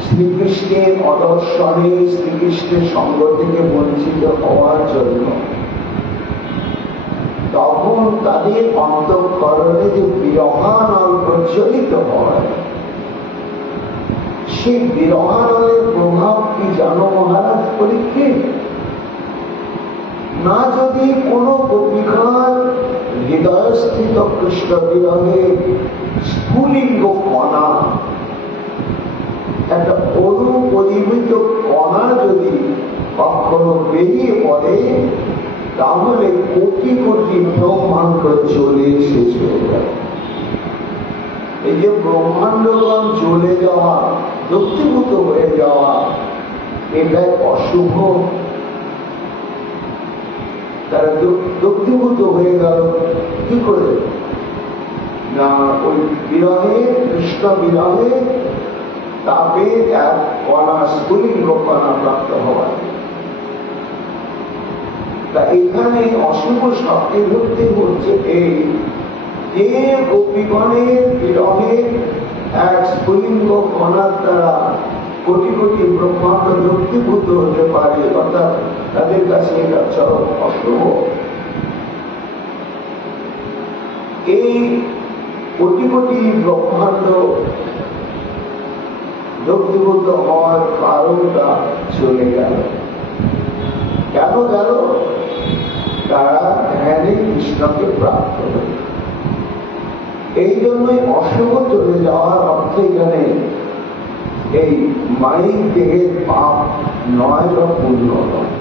শ্রীকৃষ্ণের অদর্শনে, শ্রীকৃষ্ণের সঙ্গ থেকে বঞ্চিত হওয়ার জন্য, তখন তাদের অন্তঃকরণে যে বিরহানল প্রজ্বলিত হয়, সেই বিরহানলের প্রভাব কি জানো মহারাজ পরীক্ষিত? না যদি কোনো গোপীখান হৃদয়স্থিত কৃষ্ণ বিরহে স্ফুলিঙ্গ কণা, একটা অনুপরিমিত কণা যদি কখনো বেরিয়ে পড়ে, তাহলে কোটি কোটি ব্রহ্মাণ্ড চলে শেষ হয়ে যাবে। এই যে ব্রহ্মাণ্ডগণ চলে যাওয়া, দগ্ধীভূত হয়ে যাওয়া, এটাই অশুভ। তারা দগ্ধীভূত হয়ে গেল কি করে? না ওই বিরহে, কৃষ্ণ বিরহে তাপে এক কণা, স্ফুলিঙ্গ কণা প্রাপ্ত হওয়া। তা এখানে অশুভ শব্দের মধ্যে হচ্ছে এই যে গোপীগণের বিরহে এক স্ফুলিঙ্গ কণার দ্বারা কোটি কোটি ব্রহ্মাণ্ড দগ্ধীভূত হতে পারে, অর্থাৎ তাদের কাছে এটা চরম অশুভ। এই কোটি কোটি ব্রহ্মাণ্ড দগ্ধীভূত হওয়ার কারণটা চলে গেল। কেন গেল? তারা ধ্যানে কৃষ্ণকে প্রাপ্ত হল। এই জন্যই অশুভ চলে যাওয়ার অর্থ এখানে এই মাইক দেহের পাপ নয় বা পুণ্য নয়।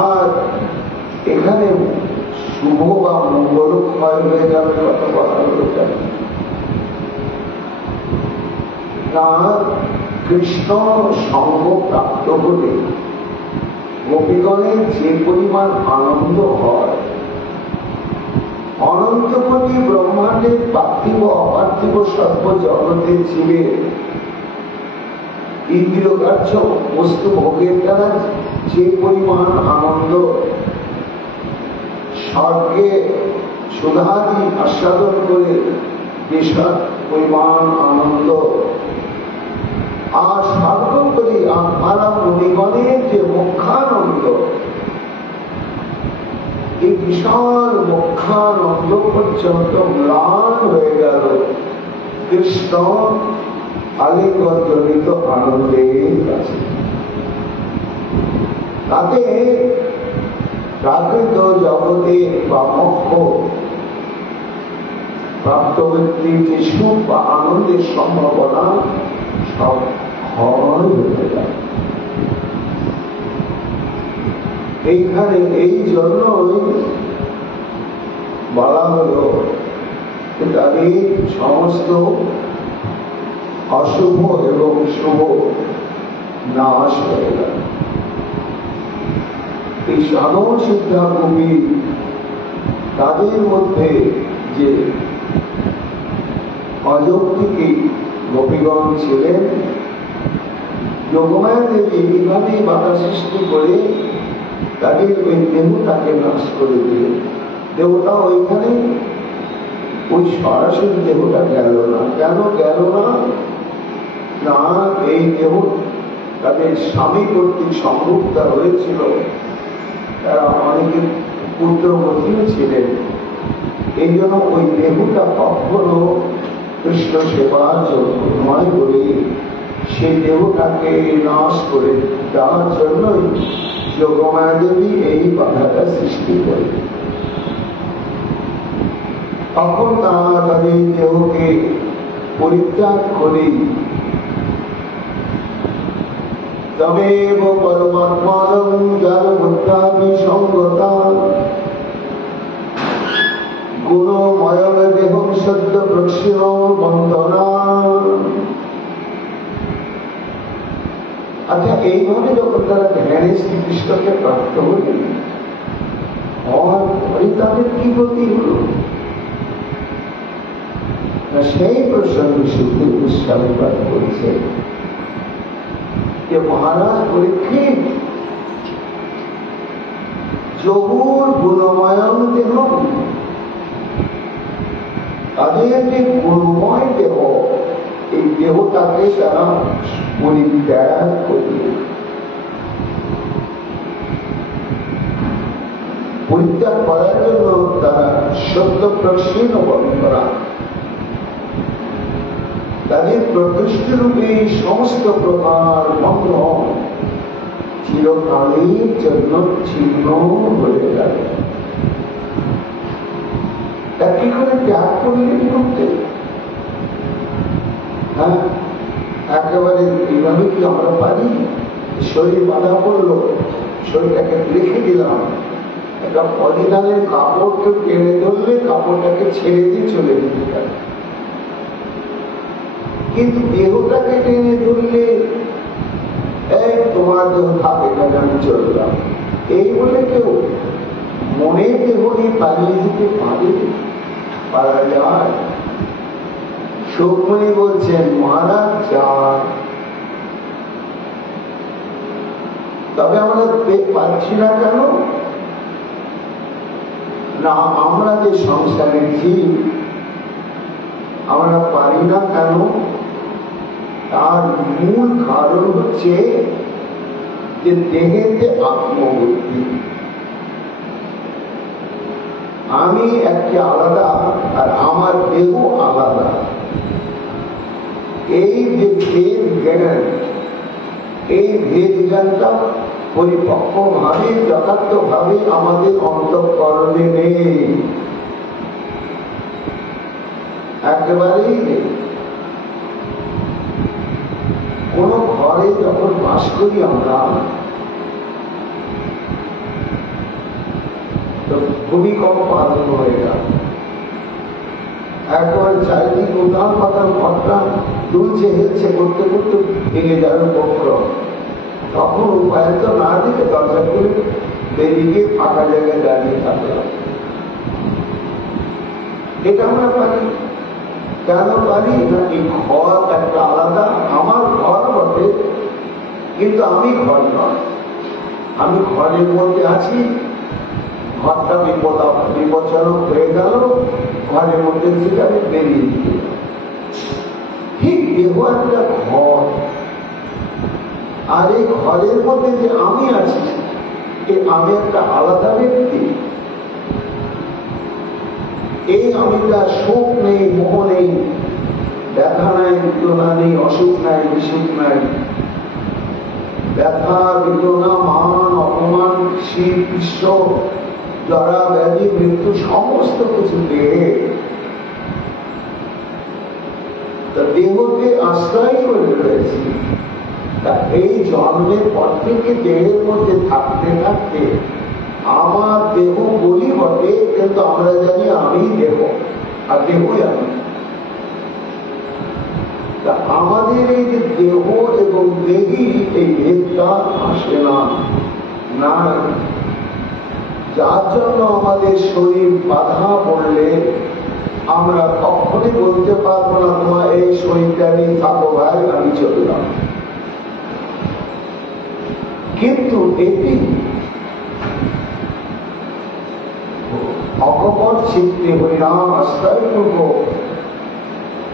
আর এখানে শুভ বা মঙ্গল ক্ষয় হয়ে যাবে কত কথা হলো কেন? তার কৃষ্ণ সঙ্গ প্রাপ্ত হলে গোপীগণের যে পরিমাণ আনন্দ হয়, অনন্ত কোটি ব্রহ্মাণ্ডের পার্থিব অপার্থিব সর্ব জগতের জীবের ইন্দ্রিয়গ্রাহ্য বস্তু ভোগের দ্বারা যে পরিমাণ আনন্দ, স্বর্গে সুধাদি আস্বাদন করে যে পরিমাণ আনন্দ, আর সর্বোপরি আত্মারা মুনিগণের যে মোক্ষানন্দ, এই বিশাল মোক্ষানন্দ পর্যন্ত ম্লান হয়ে গেল কৃষ্ণ আলিঙ্গনজনিত আনন্দের কাছে। তাতে প্রাকৃত জগতে বা মোক্ষ প্রাপ্ত ব্যক্তির যে সুখ বা আনন্দের সম্ভাবনা সব ক্ষয় হয়ে যায়। এইখানে এই জন্যই বলা হলো তাদের সমস্ত অশুভ এবং শুভ নাশ হয়ে গেল। এই সাধন সিদ্ধা কবি তাদের মধ্যে যে অযৌক্তিকী গোপীগণ ছিলেন, যোগমায়া দেবী এইভাবেই বাধা সৃষ্টি করে তাদের ওই দেহটাকে নাশ করে দিলেন। দেহটা ওইখানে, ওই সরাসরি দেহটা গেল না। কেন গেল না? না, এই দেহ তাদের স্বামী কর্তৃক সংযুক্তা হয়েছিল, তারা অনেকে পুত্রবতীও ছিলেন। এই জন্য ওই দেহটা কখনো কৃষ্ণ সেবার জন্য নয় বলে সেই দেহটাকে নাশ করে দেওয়ার জন্যই যোগমায়া দেবী এই বাধাটা সৃষ্টি করে। তখন তারা তাদের দেহকে পরিত্যাগ করে তমেব পরমাত্মানং জানভূতামি সঙ্গতা গুণময়ং দেহং সদ্য প্রক্ষিণ বন্দনা। আচ্ছা, এইভাবে যখন তারা ধ্যানে শ্রীকৃষ্ণকে প্রাপ্ত হলেন, তাদের কি গতি হল? সেই প্রসঙ্গে সুখদেব গোস্বামী পাঠ করেছে যে মহারাজ পরীক্ষিত, যোগুর গুণময়ং দেহ, তাদের যে গুণময় দেহ, এই দেহটাকে তারা পরিত্যাগ করবে। পরিত্যাগ করার জন্য তারা সত্য প্রশ্ন বরণ করা, তাদের প্রকৃষ্টরূপে সমস্ত প্রকার মগ্ন চিরকালের জন্য ছিন্ন হয়ে গেল। তা কি করে ত্যাগ করলেন করতে? হ্যাঁ, একেবারে এইভাবে কি আমরা পারি? শরীর বাধা পড়লো, শরীরটাকে রেখে দিলাম, একটা পলিদানের কাপড়কে টেনে ধরলে কাপড়টাকে ছেড়ে দিয়ে চলে যেতে পারে, কিন্তু দেহটাকে টেনে ধরলে তোমার দেহ থাকে না, আমি চললাম এই বলে কেউ মনে দেহ নিয়ে পালিয়ে যেতে পারা যায়? সুখমণি বলছেন মহারাজ যায়, তবে আমরা পাচ্ছি না কেন না? আমরা যে সংসারের জীব, আমরা পারি না কেন? তার মূল কারণ হচ্ছে যে দেহেতে আত্মবুদ্ধি। আমি একটি আলাদা আর আমার দেহ আলাদা, এই যে ভেদ জ্ঞান, এই ভেদ জ্ঞানটা পরিপক্ক ভাবে যথার্থ ভাবে আমাদের অন্তঃকরণে নেই, একেবারেই নেই। কোন ঘরে যখন বাস করি আমরা, তো ভূমিকম্প আরম্ভ হয়ে গেল, একবার চারিদিক উদান পাতাল ঘটনা দুলছে হেলছে করতে করতে ভেঙে যাবে উপক্রম। তখন উপায় তো না দিলে দরজা করে বেরিয়ে ফাঁকা জায়গায় দাঁড়িয়ে থাকলাম। এটা আমরা পারি কেন পারি না? এই ঘর একটা আলাদা, আমার ঘর বটে কিন্তু আমি ঘর নয়। আমি ঘরের মধ্যে আছি, ঘরটা বিপজ্জনক হয়ে গেল, ঘরের মধ্যে থেকে আমি বেরিয়ে দিতে। ঠিক দেহ একটা ঘর, আর এই ঘরের মধ্যে যে আমি আছি, আমি একটা আলাদা ব্যক্তি। এই আমিটা সুখ নেই, মোহ নেই, ব্যথা নাই, বেদনা নেই, অসুখ নাই, বিসুখ নাই। ব্যথা, বেদনা, মান, অপমান, শীত, গ্রীষ্ম, জরা, ব্যাধি, মৃত্যু সমস্ত কিছু দেহে। দেহকে আশ্রয় করে রয়েছে। তা এই জন্মের পর থেকে দেহের মধ্যে থাকতে থাকতে আমার দেহ বলি বটে, কিন্তু আমরা জানি আমি দেহ আর দেহই আমি। তা আমাদের এই যে দেহ এবং দেহী, এই ভেদটা আসে না, যার জন্য আমাদের শরীর বাধা পড়লে আমরা কখনই বলতে পারবো না তোমার এই শরীরটা নিয়ে থাকো ভাই, আমি চললাম। কিন্তু এটি অকপট চিত্তে হরিনাম আশ্রয় করব,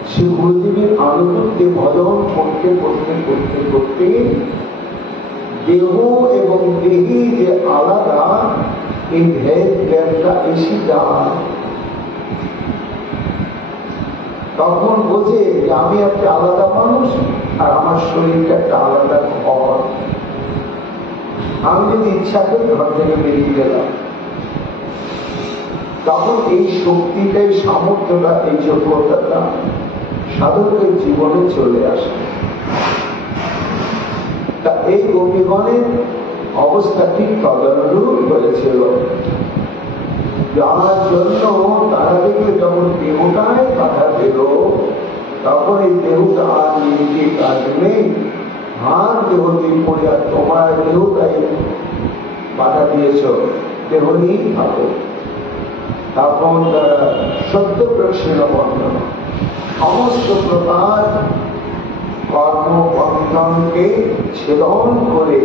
শ্রী গুরুদেবের আনুগত্যে ভজন করতে করতে করতে করতে দেহ এবং দেহী যে আলাদা, এই ভেদ জ্ঞানটা এসে যায়। তখন বোঝে যে আমি একটা আলাদা মানুষ আর আমার শরীরটা একটা আলাদা ঘর। আমি যদি ইচ্ছা করি ঘর থেকে বেরিয়ে গেলাম, তখন এই শক্তিটাই, সামর্থ্যটা, এই যোগ্যতাটা সাধকের জীবনে চলে আসে। তা এই গোপীগণের অবস্থা ঠিক তদনুরূপ হয়েছিল, যার জন্য তারা দেখলে যখন দেহটায় বাধা পেল, তখন এই দেহটা আর নিজে কাজ নেই, আর দেহটি পড়ে, আর তোমার দেহটাই বাধা দিয়েছ, দেহ নিয়েই থাকো। তখন তারা সত্য প্রশ্ন বর্ণনা সমস্ত প্রকার কর্মবন্ধনকে ছেদন করে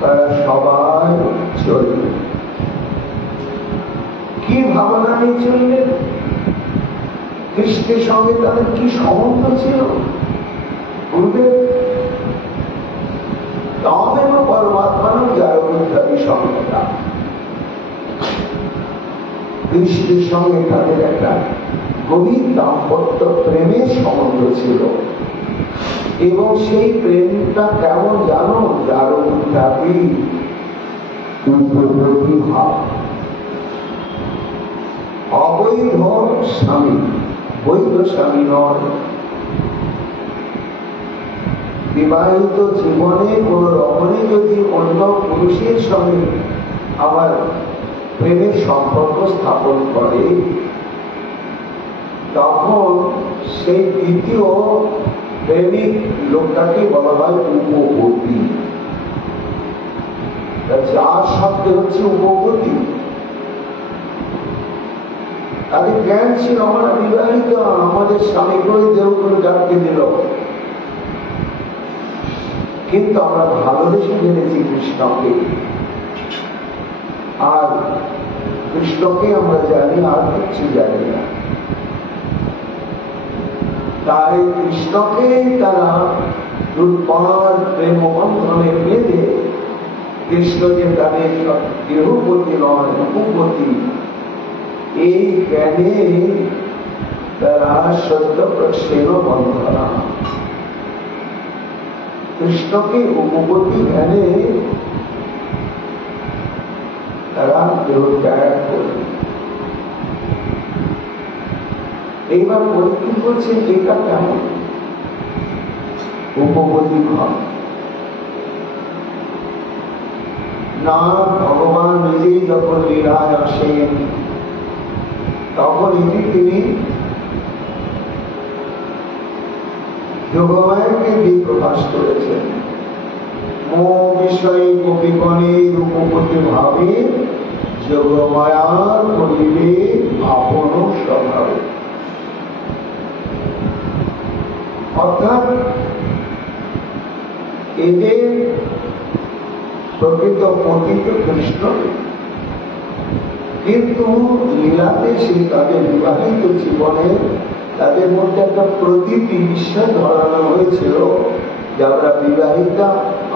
তারা সবাই চলবে। কি ভাবনা নিয়ে চললেন? কৃষ্ণের সঙ্গে তাদের কি সম্বন্ধ ছিল পূর্বে? তামেব পরমাত্মানো যার উদ্ধারী সংহিতা। কৃষ্ণের সঙ্গে তাদের একটা গভীর দাম্পত্য প্রেমের সম্বন্ধ ছিল, এবং সেই প্রেমটা কেমন জানো? যার উদ্ধারী ভাব, অবৈধ স্বামী, বৈধ স্বামী নয়। বিবাহিত জীবনে কোন রকমে যদি অন্য পুরুষের সঙ্গে আবার প্রেমের সম্পর্ক স্থাপন করে, তখন সেই দ্বিতীয় প্রেমিক লোকটাকে বলা হয় উপপতি। যার শব্দ হচ্ছে উপপতি। তাদের জ্ঞান ছিল আমরা বিবাহিত, আমাদের স্বামী করে দেব করে ডাকতে দিল, কিন্তু আমরা ভালোবেসে ফেলেছি কৃষ্ণকে, আর কৃষ্ণকে আমরা জানি, আর কিছু জানি না। তাই কৃষ্ণকে তারা দুর্বার প্রেম বন্ধনে বেঁধে, কৃষ্ণ যে তাদের গৃহপতি নয়, উপপতি, এই জ্ঞানে তারা সত্য প্রসেন বন্ধনা, কৃষ্ণকে উপপতি জ্ঞানে তারা দেহ ত্যাগ করে। এইবার পরীক্ষা করছে এটা কেমন উপপতি ভাব না। ভগবান নিজেই যখন লীলায় আসেন, তখন এটি তিনি যোগমায়াকে দিয়ে প্রকাশ করেছেন। মো বিষয়ে গোপীগণের উপপতি ভাবে যোগমায়ার করিলে আপন স্বভাবে। অর্থাৎ এদের প্রকৃত পতিত কৃষ্ণ, কিন্তু লীলাতে সেই তাদের বিবাহিত জীবনে তাদের মধ্যে একটা প্রতীতি বিশ্বাস ধরানো হয়েছিল যে আমরা বিবাহিতা,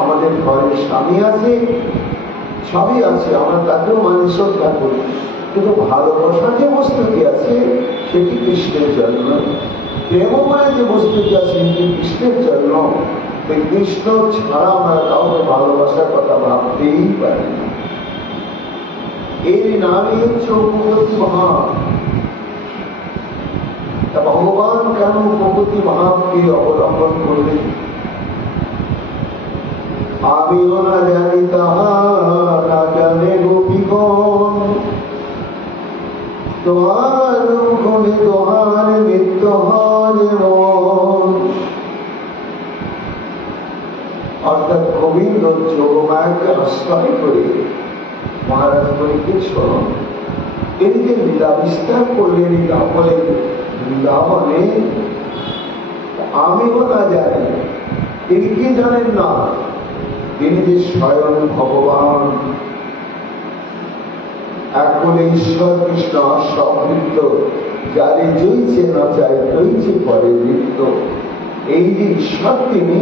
আমাদের ঘরের স্বামী আছে, সবই আছে, আমরা তাকেও মানে শ্রদ্ধা করি, কিন্তু ভালোবাসা যে বস্তুটি আছে সেটি কৃষ্ণের জন্য, প্রেমময় যে বস্তুটি আছে সেটি কৃষ্ণের জন্য। কৃষ্ণ ছাড়া আমরা কাউকে ভালোবাসার কথা ভাবতেই পারি না। এর নামই হচ্ছে উপপতি ভাব। ভগবান কেন উপপতি ভাবকে অবলম্বন করলেন? আমিও না জানি তাহা, না জানে গোপীগণ, তোমার গুণে তোমার নিত্য হয় মন। অর্থাৎ গোবিন্দ যোগমায়াকে আশ্রয় করে মহারাজ বলিকে শোনো, তিনি যে লীলা বিস্তার করলেন বলে বৃন্দাবনে, আমিও না জানি, তিনি কি জানেন না? তিনি যে স্বয়ং ভগবান, এক বলে ঈশ্বর কৃষ্ণ সমৃদ্ধ, যারে জয়ছে না চায় রয়েছে পরে নৃত্য। এই যে ঈশ্বর তিনি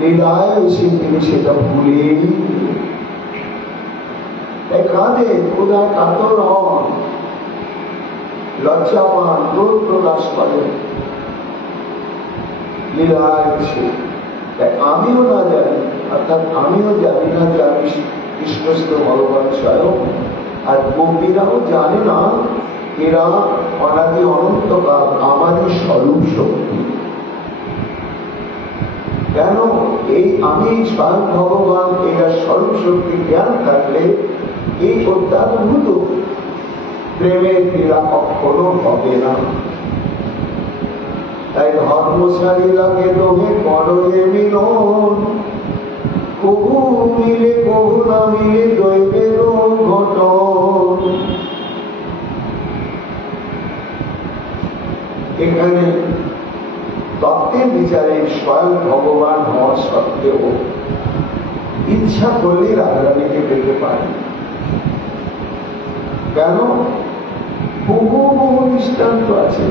লীলায় এসে তিনি সেটা ভুলেই কাঁদে, ক্ষুধা কাতর হন, লজ্জাবান, ক্রোধ প্রকাশ করেন লীলায় এসে। আমিও না জানি, অর্থাৎ আমিও জানি না যে আমি কৃষ্ণস্থ ভগবান স্বয়ং, আর গোপীরাও জানে না এরা অনাদি অনন্তকাল আমারই স্বরূপ শক্তি। কেন? এই আমি স্বয়ং ভগবান, এরা স্বরূপ শক্তি জ্ঞান থাকলে এই অত্যাভূত প্রেমের ক্রীড়া কখনো হবে না। তাই ধর্মশালী লাগে তোহে করলে মিলন, কবু মিলে কবু না মিলে দৈবের ঘটন। এখানে তত্ত্বের বিচারে স্বয়ং ভগবান হওয়া সত্ত্বেও ইচ্ছা করলে রাধারানীকে পেতে পারে। কেন? বহু বহু দৃষ্টান্ত আছে।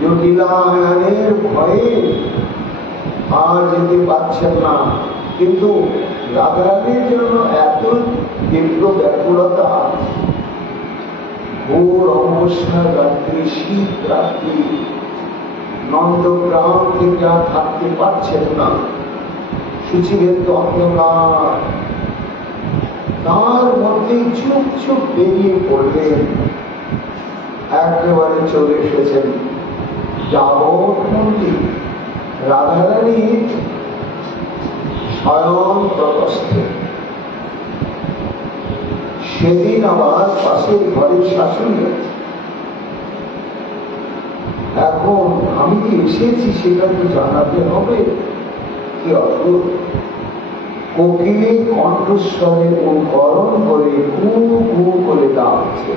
জটিলায়নের ভয়ে আর যেতে পারছেন না, কিন্তু রাধারানীর জন্য এত তীব্র ব্যাকুলতা, ঘোর অবস্থার রাত্রি, শীত রাত্রি, নন্দগ্রাম থেকে আর থাকতে পারছেন না, সুচিবেদ অন্ধকার, তার মধ্যে চুপ চুপ বেরিয়ে পড়লেন, একেবারে চলে এসেছেন যাবত মন্দির। রাধারানী স্বয়ং প্রকোষ্ঠে, সেদিন আবার পাশের ঘরের শাশুড়ি। এখন আমি কি এসেছি সেটা তো জানাতে হবে। কি অদ্ভুত! কোকিলের কণ্ঠস্বরে অনুকরণ করে কু কু করে ডাকছে।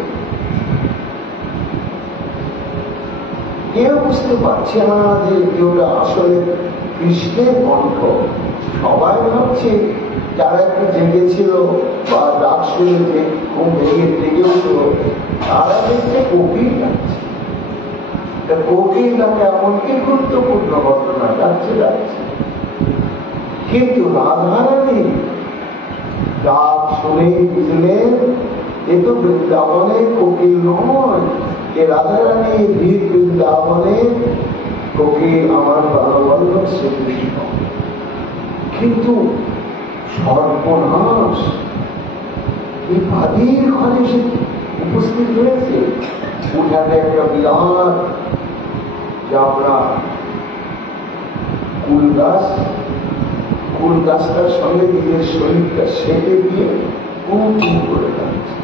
কেউ বুঝতে পারছে না যে ওটা আসলে কৃষ্ণের কণ্ঠ। সবাই ভাবছে যারা একটু জেগেছিল বা ডাক শুনে যে ঘুম ভেঙে জেগে উঠল, তারা দেখছে কোকিল ডাকছে। কোকিল ডাকে এমন কি গুরুত্বপূর্ণ ঘটনা, ডাকছে ডাকছে। কিন্তু রাধারানী ডাক শুনেই বুঝলেন এ তো বৃন্দাবনের কোকিল নয়, এ রাধারানী বীর বৃন্দাবনের কোকিল, আমার বালবল্লভ শ্রীকৃষ্ণ। কিন্তু সর্বনাশ, এই বাদীর ঘরে সে উপস্থিত হয়েছে। উঠানে একটা বিরাট আমরা কুল গাছ, কুল গাছটার সঙ্গে নিজের শরীরটা সেটে দিয়ে কুচু করে যাচ্ছে।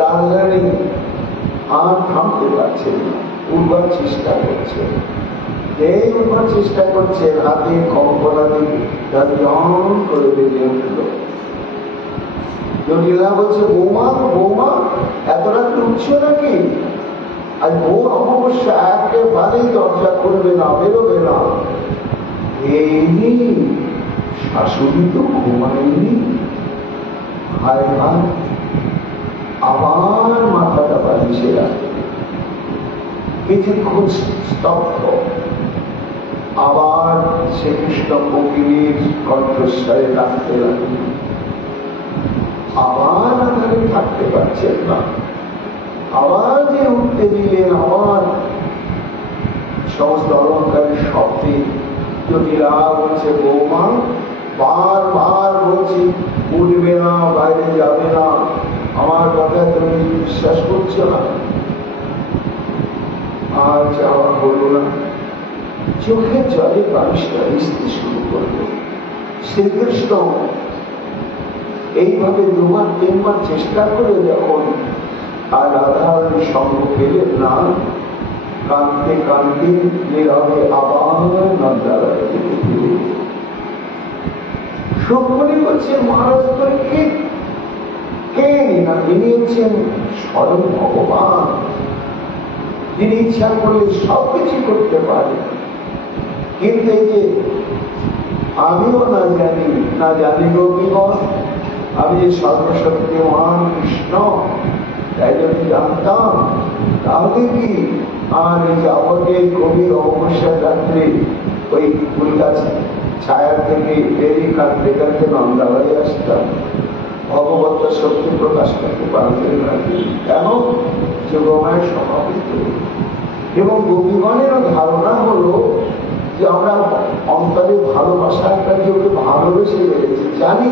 রাধারানী আর থামতে পারছেন না, উঠবার চেষ্টা করছে। এই উঠবার চেষ্টা করছে, হাতে কঙ্কনা দিয়ে তার জন করে বেঁধে উঠল। জটিলা বলছে, বৌমা বৌমা এত রাত্রে উঠছ নাকি? আর বউ অমাবস্যা একেবারেই দরজা করবে না, বেরোবে না। এই শাশুড়ি তো ঘুমায়নি। হায় হায়, আবার মাথাটা বাঁধিয়ে রাখে। কিছুক্ষণ স্তব্ধ, আবার শ্রীকৃষ্ণ কোকিলের কণ্ঠস্বরে ডাকতে লাগলেন। আবার আধারে থাকতে পারছেন না, আবার যে উঠতে দিলেন, আবার সমস্ত অলঙ্কারের শব্দে জটিলা বলছে, বৌমা বারবার বলছি উঠবে না, বাইরে যাবে না, আমার কথা তুমি বিশ্বাস করছো না। আর যাওয়া হলো না। চোখের জলে বারিশটা ভিজতে শুরু করল। শ্রীকৃষ্ণ এইভাবে দুবার তিনবার চেষ্টা করে যখন আর রাধারানীর সঙ্গ পেলেন না, কাঁদতে কাঁদতে নীরবে আবার নন্দালয়ে ফিরে। সুখমণি বলছেন, মহারাজ করে কে না, তিনি হচ্ছেন স্বয়ং ভগবান, যিনি ইচ্ছা করলে সবকিছু করতে পারে। কিন্তু এই যে আমিও না জানি গোপীগণ, আমি যে সর্বশক্তিমান কৃষ্ণ, তাই যদি জানতাম তাহলে কি আর এই যাবতীয় গভীর অবশ্যই রাত্রে ওই ফুল গাছ ছায়া থেকে বেরিয়ে কাঁদতে কাঁদতে নন্দালয়ে আসতাম, ভগবত শক্তি প্রকাশ করতে পারতেন না। কেন? যোগমায়ের সমাপিত। এবং গোপীগণেরও ধারণা হলো যে আমরা অন্তরে ভালোবাসা একটা ওকে ভালোবেসে বেড়েছি, জানি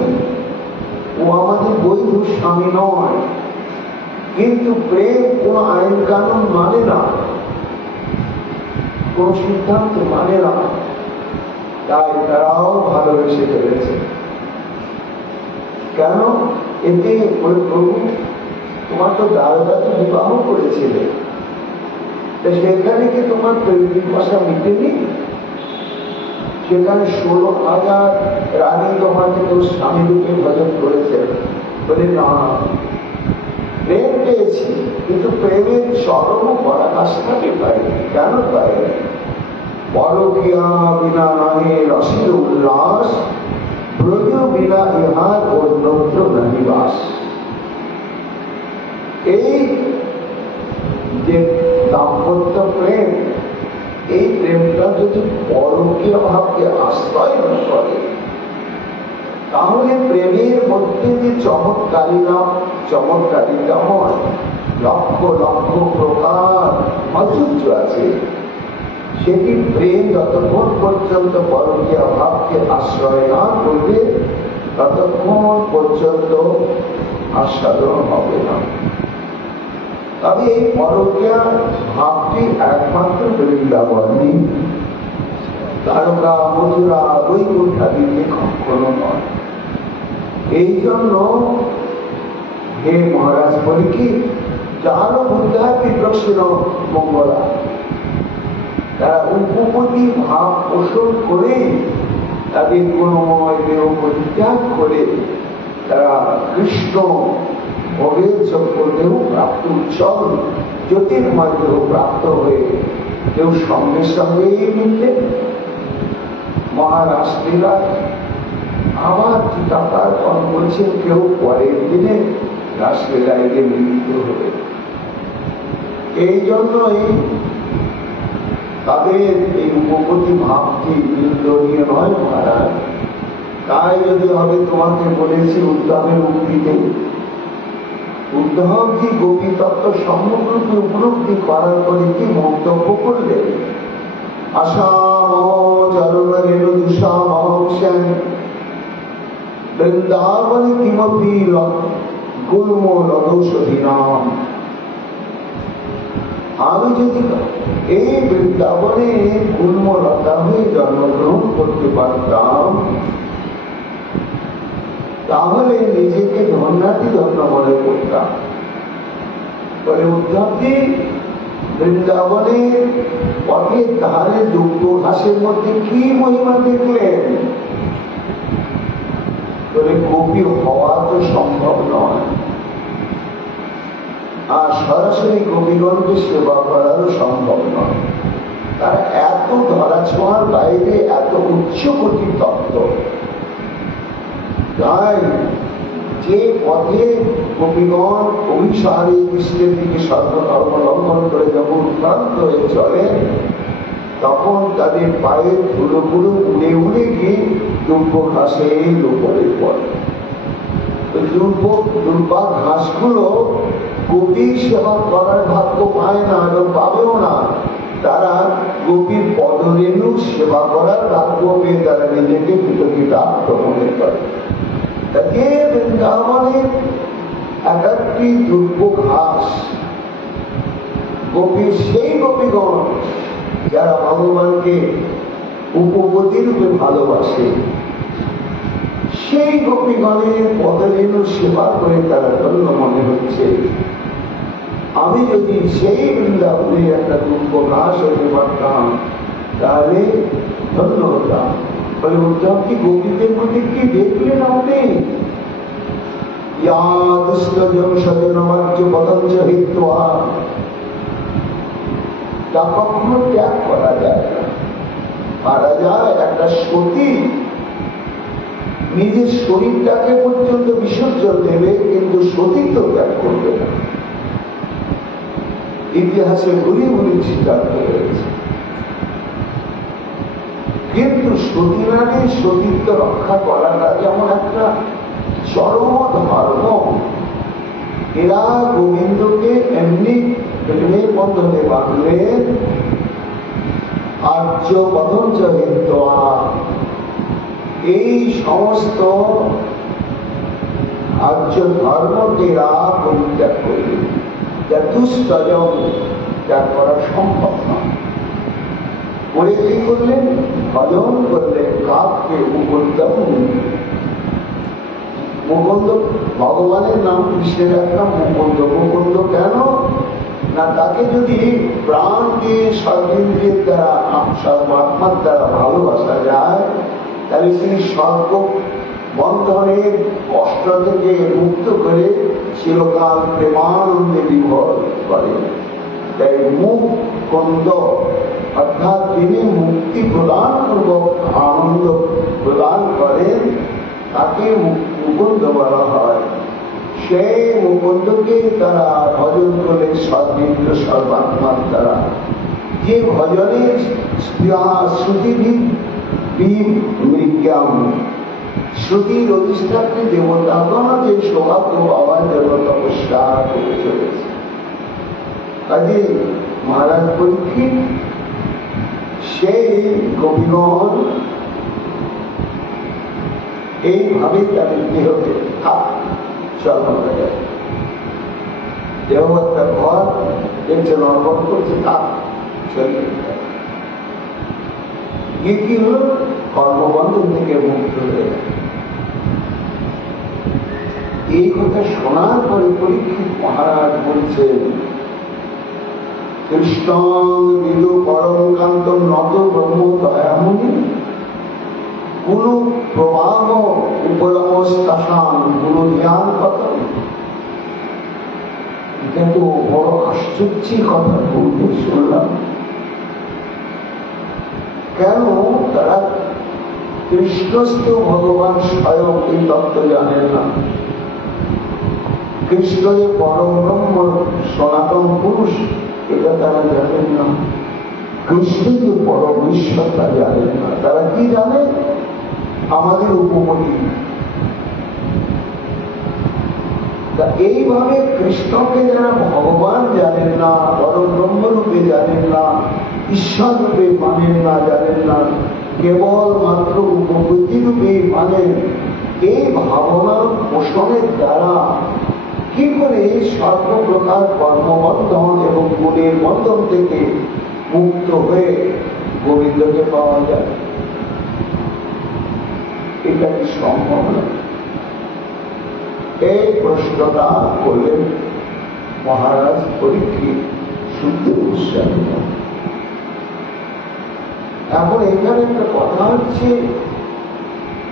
ও আমাদের বৈধ স্বামী নয়, কিন্তু প্রেম কোন আইন কানুন মানে না, কোন সিদ্ধান্ত মানে না, তাই তারাও ভালোবেসে ফেলেছে। কেন? এতে ওই প্রভু তোমার তো দারোগা তো বিবাহ করেছিলে, সেখানে কি তোমার প্রেম পিপাসা মিটেনি? সেখানে 16,000 রানী তোমাকে তো স্বামী রূপে ভজন করেছে। বলে না, প্রেম পেয়েছি, কিন্তু প্রেমের চরম পরাকাষ্ঠাকে পাইনি। কেন পাইনি? পরকিয়া বিনা নহে রসের উল্লাস, ব্রজ বিনা ইহার অন্যত্র নাহি বাস। এই যে দাম্পত্য প্রেম, এই প্রেমটা যদি পরকীয় ভাবকে আশ্রয় না করে, তাহলে প্রেমের মধ্যে যে চমৎকারিতা হয়, লক্ষ লক্ষ প্রকার মাধুর্য আছে, সেটি প্রেম যতক্ষণ পর্যন্ত পরকীয় ভাবকে আশ্রয় না করবে, ততক্ষণ পর্যন্ত আস্বাদন হবে না। তবে এই পরকীয়া ভাবটি একমাত্র বৃন্দাবনে, তারকা মথুরা বৈকুণ্ঠাদিতে কখনো নয়। এই জন্য হে মহারাজ পরীক্ষিত, যারও বুদ্ধায় বিপ্রসন্ন মঙ্গলা, তারা উপপতি ভাব পোষণ করে তাদের গুণময় দেহ পরিত্যাগ করে তারা কৃষ্ণ ভোগের যোগ্য দেহ প্রাপ্ত উৎসব জ্যোতির্ময় দেহ প্রাপ্ত হয়ে কেউ সঙ্গে সঙ্গেই মিললেন মহারাষ্ট্রীরা, আবার টিকাকার কম বলছেন কেউ পরের দিনে রাসলীলায় গিয়ে মিলিত হবে। এই জন্যই তাদের এই উপপতি ভাবটি নিন্দনীয় নয় মহারাজ। তাই যদি হবে তোমাকে বলেছি উদ্ধবের উক্তিতে, উদ্ধবজি গোপী তত্ত্ব সম্মুখরূপে উপলব্ধি করার পরে কি মন্তব্য করলেন? বৃন্দাবন কিমপি গুল্ম লদৌষধি নাম। আমি যদি এই বৃন্দাবনে গুল্মলতা হয়ে জন্মগ্রহণ করতে পারতাম, তাহলে নিজেকে ধন্যাতি ধন্য মনে করতাম। বলে উদ্ধবজি, বৃন্দাবনের পথের ধারে দুগ্ধ ঘাসের মধ্যে কি মহিমা দেখলেন? বলে গোপী হওয়া তো সম্ভব নয়, আর সরাসরি গোপীগণকে সেবা করারও সম্ভব নয়। তারা এত ধরা ছোঁয়ার বাইরে এত উচ্চকোটি তত্ত্ব। তাই যে পথে গোপীগণ অভিসারে কৃষ্ণের দিকে সর্বধর্ম লঙ্ঘন করে যখন উৎক্রান্ত হয়ে চলে, তখন তাদের পায়ের ধুলোগুলো উড়ে উড়ে গিয়ে দুর্গ ঘাসের উপরে পড়ে। দুর্বা ঘাসগুলো গোপীর সেবা করার ভাগ্য পায় না এবং পাবেও না। তারা গোপীর পদরেণু সেবা করার ভাগ্য পেয়ে তারা নিজেকে কৃতজ্ঞতা মনে করে। তাকে বৃন্দাবনের এক একটি দুর্গ ঘাস গোপীর সেই গোপীগণ যারা ভগবানকে উপপতি রূপে ভালোবাসে, সেই গোপীগণের পদরেণু সেবা করে তারা ধন্য মনে হচ্ছে। আমি যদি সেই বৃন্দাবনে একটা দুর্গ ঘাস হতে পারতাম, তাহলে ধন্য হতাম। বলে উদ্ধব কি গোপীদের মধ্যে কি দেখলেন আপনি? তা কখনো ত্যাগ করা যায় না। পারা যায় একটা সতী নিজের শরীরটাকে পর্যন্ত বিসর্জন দেবে, কিন্তু সতীত্ব ত্যাগ করবে না। ইতিহাসে ঘুরি ঘুরি সিদ্ধান্ত হয়েছে। কিন্তু সতীনারীর সতীত্ব রক্ষা করাটা যেমন একটা চরম ধর্ম। এরা গোবিন্দকে এমনি প্রেমের বন্ধনে বাঁধলেন, আর্য পদঞ্চ হিত্বা, এই সমস্ত আর্য ধর্মকে এরা পরিত্যাগ করলেন। যা দুষ্টজন ত্যাগ করা সম্ভব নয়। করে কি করলেন? ভজন করলেন কাককে মুকুন্দ। মুকুন্দ ভগবানের নাম, কৃষ্ণের একটা মুকুন্দ। মুকুন্দ কেন না, তাকে যদি প্রাণ দিয়ে সর্বেন্দ্রিয়ের দ্বারা সর্বাত্মার দ্বারা ভালোবাসা যায়, তাহলে তিনি সর্ব বন্ধনের কষ্ট থেকে মুক্ত করে চিরকাল প্রেমানন্দে বিভোর করেন। তাই মুকুন্দ অর্থাৎ তিনি মুক্তি প্রদান পূর্বক আনন্দ প্রদান করেন, তাকে মুকুন্দ বলা হয়। সেই মুকুন্দকে তারা ভজন করে সর্বেন্দ্র সর্বাত্মার দ্বারা। যে ভজনের শ্রুতির অধিষ্ঠাত্রী দেবতাগণ যে সৌভাগ্য পাওয়ার জন্য তপস্যা করে চলেছে। কাজে মহারাজ পরীক্ষিত সেই গোপীগণ এইভাবে তাদের দেহকে চলন করে। দেহ একটা ঘর দেখছে নরবর করছে, তা শরীর গিয়ে কি হল, কর্মবন্ধন থেকে মুক্ত হয়ে গেল। এই কথা শোনার পরে পরীক্ষিত মহারাজ বলছেন, কৃষ্ণং বিদু পরম কান্তম নত ব্রহ্ম দয়ামুনি কোন প্রবাহ উপরমস্তাসান কোন জ্ঞান কথা। এটা তো বড় আশ্চর্যের কথা বলতে শুনলাম। কেন? তারা কৃষ্ণস্থ ভগবান স্বয়ং এই তত্ত্ব জানেন না। কৃষ্ণ যে পরম ব্রহ্ম সনাতন পুরুষ এটা তারা জানেন না। কৃষ্ণ যে পরম ঈশ্বর তা জানেন না। তারা কি জানে? আমাদের উপমতি। এইভাবে কৃষ্ণকে যারা ভগবান জানেন না, পরম ব্রহ্মরূপে জানেন না, ঈশ্বর রূপে মানেন না, জানেন না, কেবল মাত্র উপপত্তি রূপে মানেন, এই ভাবনা পোষণের দ্বারা কি করে সর্বপ্রকার কর্মবন্ধন এবং গুণের বন্ধন থেকে মুক্ত হয়ে গোবিন্দকে পাওয়া যায়? এটা কি সম্ভব না? এই প্রশ্নটা করলেন মহারাজ পরীক্ষিত সুখদেব গোস্বামী। এখন এখানে একটা কথা হচ্ছে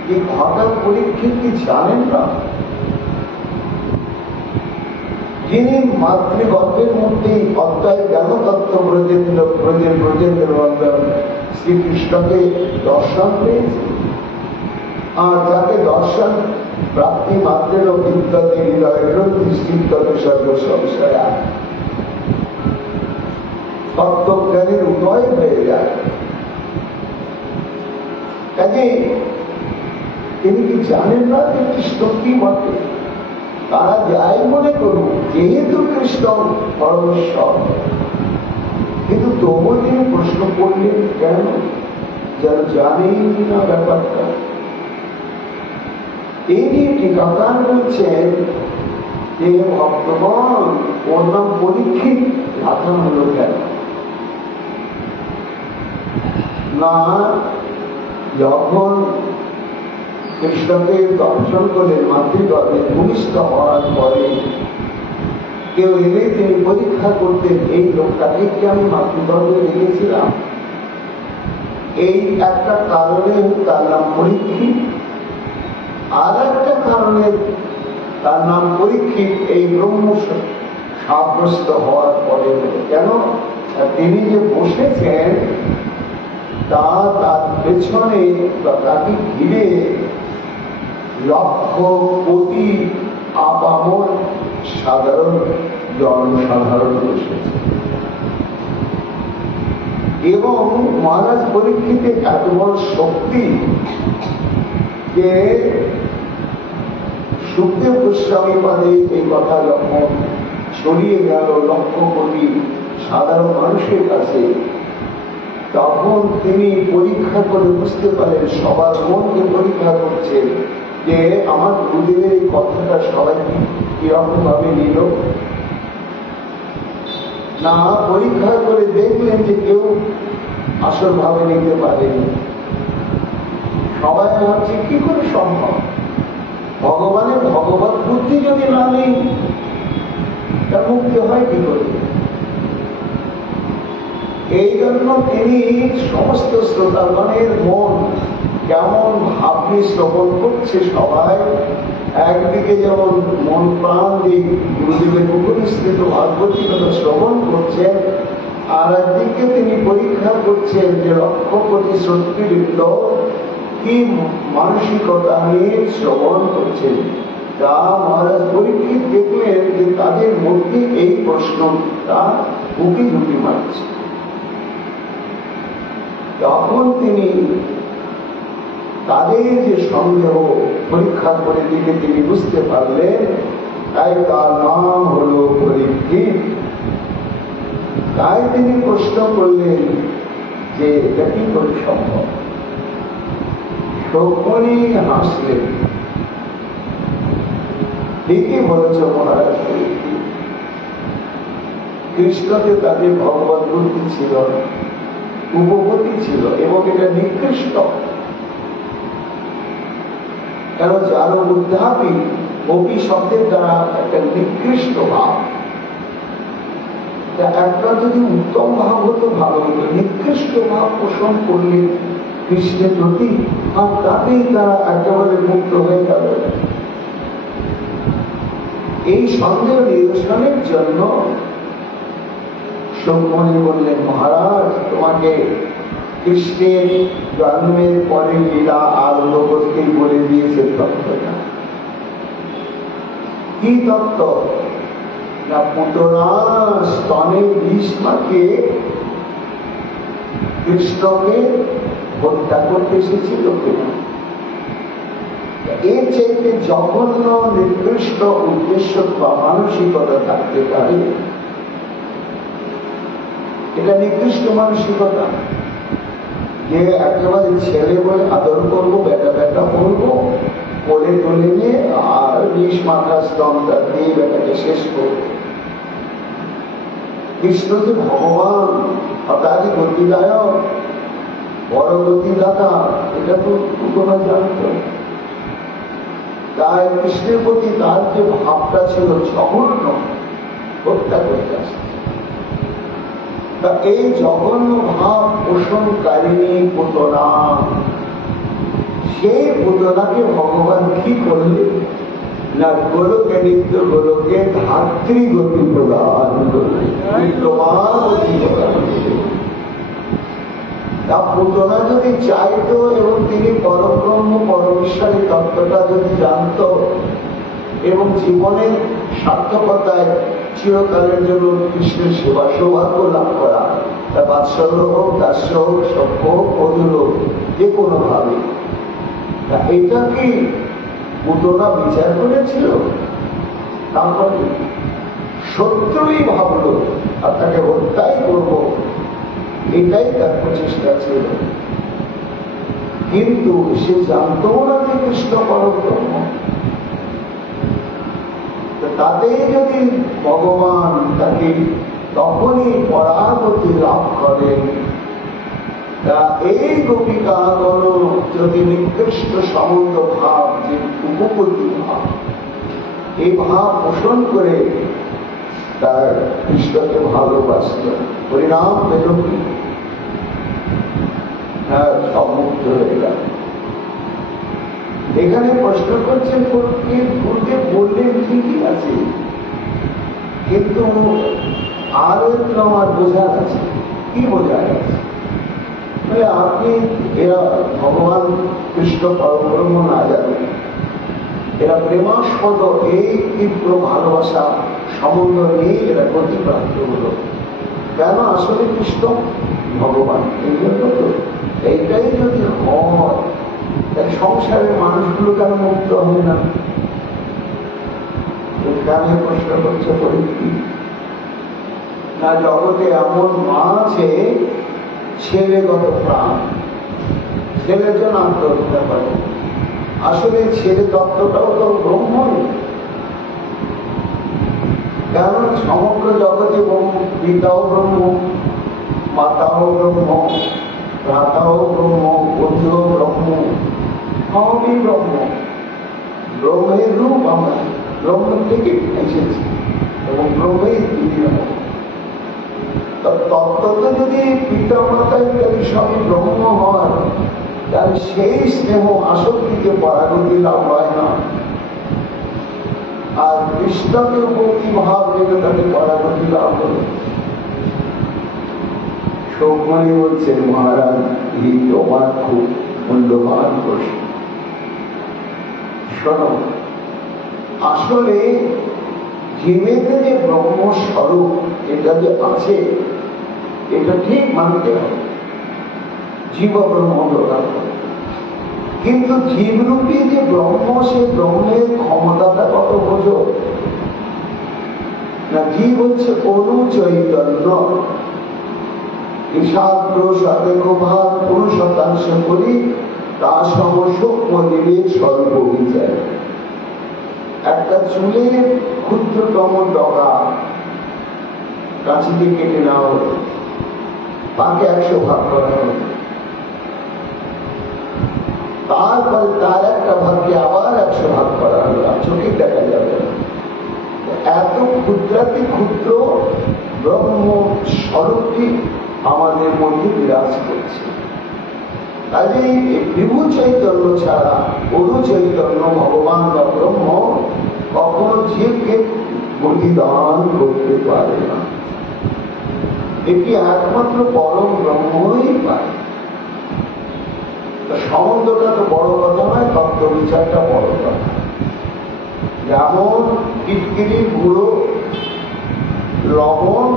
যে হঠাৎ পরীক্ষিত কি জানেন না, যিনি মাতৃগর্ভের মধ্যে অদ্বৈত জ্ঞান তত্ত্ব ব্রজেন্দ্র শ্রীকৃষ্ণকে দর্শন পেয়েছে, আর যাকে দর্শন প্রাপ্তি মাত্রের বিদ্যতে হৃদয়ের দৃষ্টিগত সর্বসংশয়া তত্ত্বজ্ঞানের উদয় হয়ে যায়। কাজে তিনি কি জানেন না যে কৃষ্ণ কি বটে? তারা যাই মনে করুন, যেহেতু কৃষ্ণ পরমেশ্বর, কিন্তু তবু তিনি প্রশ্ন করলেন কেন? যেন জানেই না ব্যাপারটা। এই যে টিকাকার বলছেন যে ভক্তগণ ওর নাম পরীক্ষিত রাখা হলো কেন না? যখন কৃষ্ণকে দর্শন করলেন মাতৃগর্ভে ভূমিষ্ঠ হওয়ার পরে কেউ এলে তিনি পরীক্ষা করতেন, এই লোকটাকে কি আমি মাতৃগর্ভে রেখেছিলাম? এই একটা কারণে তার নাম পরীক্ষিত, আর একটা কারণে তার নাম পরীক্ষিত এই ব্রহ্ম সাব্যস্ত হওয়ার পরে। কেন? তিনি যে বসেছেন তার পেছনে তাকে ঘিরে লক্ষ কোটি আপামর সাধারণ জনসাধারণ বসেছে, এবং মহারাজ পরীক্ষিতের এত বড় শক্তি যে সুখদেব গোস্বামী পাদে এই কথা যখন ছড়িয়ে গেল লক্ষ কোটি সাধারণ মানুষের কাছে, তখন তিনি পরীক্ষা করে বুঝতে পারেন, সবার মনকে পরীক্ষা করছেন যে আমার গুরুদেবের এই কথাটা সবাই কিরকম ভাবে নিল না। পরীক্ষা করে দেখলেন যে কেউ আসল ভাবে নিতে পারেনি। সবাই ভাবছে কি করে সম্ভব? ভগবানের ভগবত বুদ্ধি যদি না নেই, তার মুক্তি হয় কি করে? এই জন্য তিনি সমস্ত শ্রোতাগণের মন কেমন ভাবনি শ্রবণ করছে, সবাই একদিকে যেমন মন প্রাণ দিয়ে গুরুদেবের উপনিষ্ঠিত ভাগবতী কথা শ্রবণ করছেন, আর একদিকে তিনি পরীক্ষা করছেন যে লক্ষ কোটি শ্রোতৃবৃন্দ কি মানসিকতা নিয়ে শ্রবণ করছেন। তা মহারাজ পরীক্ষিত দেখলেন যে তাদের মধ্যে এই প্রশ্নটা উঁকি ঝুঁকি মারছে। তখন তিনি তাদের যে সন্দেহ পরীক্ষা করে দিকে তিনি বুঝতে পারলেন, তাই তার নাম হল পরীক্ষিত। তাই তিনি প্রশ্ন করলেন যে এটা কি করে সম্ভব? তখনই হাসলেন, ঠিকই বলেছ মহারাজ পরীক্ষিত, কৃষ্ণকে তাদের ভগবত বুদ্ধি ছিল, উপপত্তি ছিল, এবং এটা নিকৃষ্ট। কেন যার উদ্ধাপী গোপী শব্দের দ্বারা একটা নিকৃষ্ট ভাব, একটা যদি উত্তম ভাব হতো ভালো হতো, নিকৃষ্ট ভাব পোষণ করলে কৃষ্ণের প্রতি, আর তাতেই তারা একেবারে মুক্ত হয়ে গেল। এই সন্দেহ নিরসনের জন্য শোকমণি বললেন, মহারাজ তোমাকে কৃষ্ণের জন্মের পরে লীলা আরম্ভ করতে বলে দিয়েছে তত্ত্বটা। কি তত্ত্ব? না পুতনা স্তনে বিষ মাখিয়ে কৃষ্ণকে হত্যা করতে এসেছিল কিনা। এর চাইতে জঘন্য নিকৃষ্ট উদ্দেশ্য বা মানসিকতা থাকতে পারে? এটা নিকৃষ্ট মানসিকতা যে একেবারে ছেলে বলে আদর করবো, বেটা বেটা বলবো, কোলে তুলে নিয়ে আর বিষ মাথা স্তনটা দিয়ে বেটাকে শেষ করবো। কৃষ্ণ যে ভগবান, হঠাৎ গতিদায়ক, বড় গতিদাতা, এটা তো তোমরা জানতো। তাই কৃষ্ণের প্রতি তার যে ভাবটা ছিল জঘন্য, হত্যা করতে আসছে। তা এই জঘন্য ভাব পোষণকারিণী পুতনা, সেই পুতনাকে ভগবান কি করলেন না গোলকে নিত্য গোলকে ধাত্রী গতি প্রদান করলেন, তা পুতনা যদি চাইতো এবং তিনি পরব্রহ্ম পরমেশ্বরী তত্ত্বটা যদি জানত এবং জীবনের সার্থকতায় চিরকালের জন্য কৃষ্ণের সেবা সৌভাগ্য লাভ করা, তা বাৎসল্য হোক, দাস্য হোক, সভ্য হোক, অদূর হোক, যে কোনো ভাবে, তা এটা কি পুতনা বিচার করেছিল? তারপরে শত্রুই ভাবলো আর তাকে হত্যাই করবো, এটাই তার প্রচেষ্টা ছিল। কিন্তু সে জানত না যে কৃষ্ণ পরব্রহ্ম। তাতেই যদি ভগবান তাকে তখনই পরাগতি লাভ করেন, তা এই গোপিকাগণ যদি নিকৃষ্ট সমুদ্র ভাব, যে উপপত্তি ভাব, এই ভাব পোষণ করে তার কৃষ্ণকে ভালোবাসত, পরিণাম পেল কি সব মুক্ত হয়ে গেল। এখানে প্রশ্ন করছে পূর্বে বললেন ঠিকই আছে, কিন্তু আরো একটু আমার বোঝার আছে। কি বোঝার আছে? আপনি এরা ভগবান কৃষ্ণ পরব্রহ্ম না জানেন, এরা প্রেমাস্পদ এই তীব্র ভালোবাসা সম্বন্ধ নিয়ে এরা গতিপ্রাপ্ত হলো। কেন? আসলে কৃষ্ণ ভগবান। এই জন্য তো এইটাই যদি হয়, সংসারের মানুষগুলো কেন মুক্ত হবে না? কেন প্রশ্ন করছে পরীক্ষি না? জগতে এমন মা আছে, ছেলেগত প্রাণ, ছেলের জন্য আত্মহত্যা করে। আসলে ছেলে তত্ত্বটাও তো ব্রহ্মই। কারণ সমগ্র জগতে পিতাও ব্রহ্ম, মাতাও ব্রহ্ম, ভ্রাতাও ব্রহ্ম, বন্ধুও ব্রহ্ম, সবই ব্রহ্ম। ব্রহ্মের রূপ আমরা, ব্রহ্ম থেকে এসেছি এবং ব্রহ্মেই তৈরি হয়। তত্ত্ব যদি পিতা মাতা ইত্যাদি সবই ব্রহ্ম হয়, তাহলে সেই স্নেহ আসক্তিতে পরাগতি লাভ হয় না। আর কৃষ্ণকে উপতি ভাব রেখে তাকে পরাগতি লাভ হল। শোকমণি বলছেন, মহারাজ এই তোমার খুব মূল্যবান প্রশ্ন। শোনো, আসলে জীবেতে যে ব্রহ্মস্বরূপ এটা যে আছে, এটা ঠিক মানতে হবে, জীব ব্রহ্ম প্রদান করে। কিন্তু জীবরূপী যে ব্রহ্ম, সে ব্রহ্মের ক্ষমতাটা কত বোঝো না? জীব হচ্ছে অনু চৈতন্য, ঈশাগ্র সাধেকভাগ 50% করি, তা সম সূক্ষ্ম জীবের স্বরূপ বিচার। একটা চুলের ক্ষুদ্রতম ডগা কাঁচিতে কেটে নেওয়া হলো, তাকে 100 ভাগ করা হলো, তারপরে তার একটা ভাগকে আবার 100 ভাগ করা হলো, আর চোখে দেখা যাবে না। এত ক্ষুদ্রাতি ক্ষুদ্র ব্রহ্ম স্বরূপটি আমাদের মধ্যে বিরাজ করছে। কাজেই বিভু চৈতন্য ছাড়া অরু চৈতন্য ভগবান বা ব্রহ্ম কখনো জীবকে গতিদান করতে পারে না। এটি একমাত্র পরম ব্রহ্মই পারে। সম্বন্ধটা তো বড় কথা নয়, তত্ত্ব বিচারটা বড় কথা। যেমন টিটকিরি, গুঁড়ো, লবণ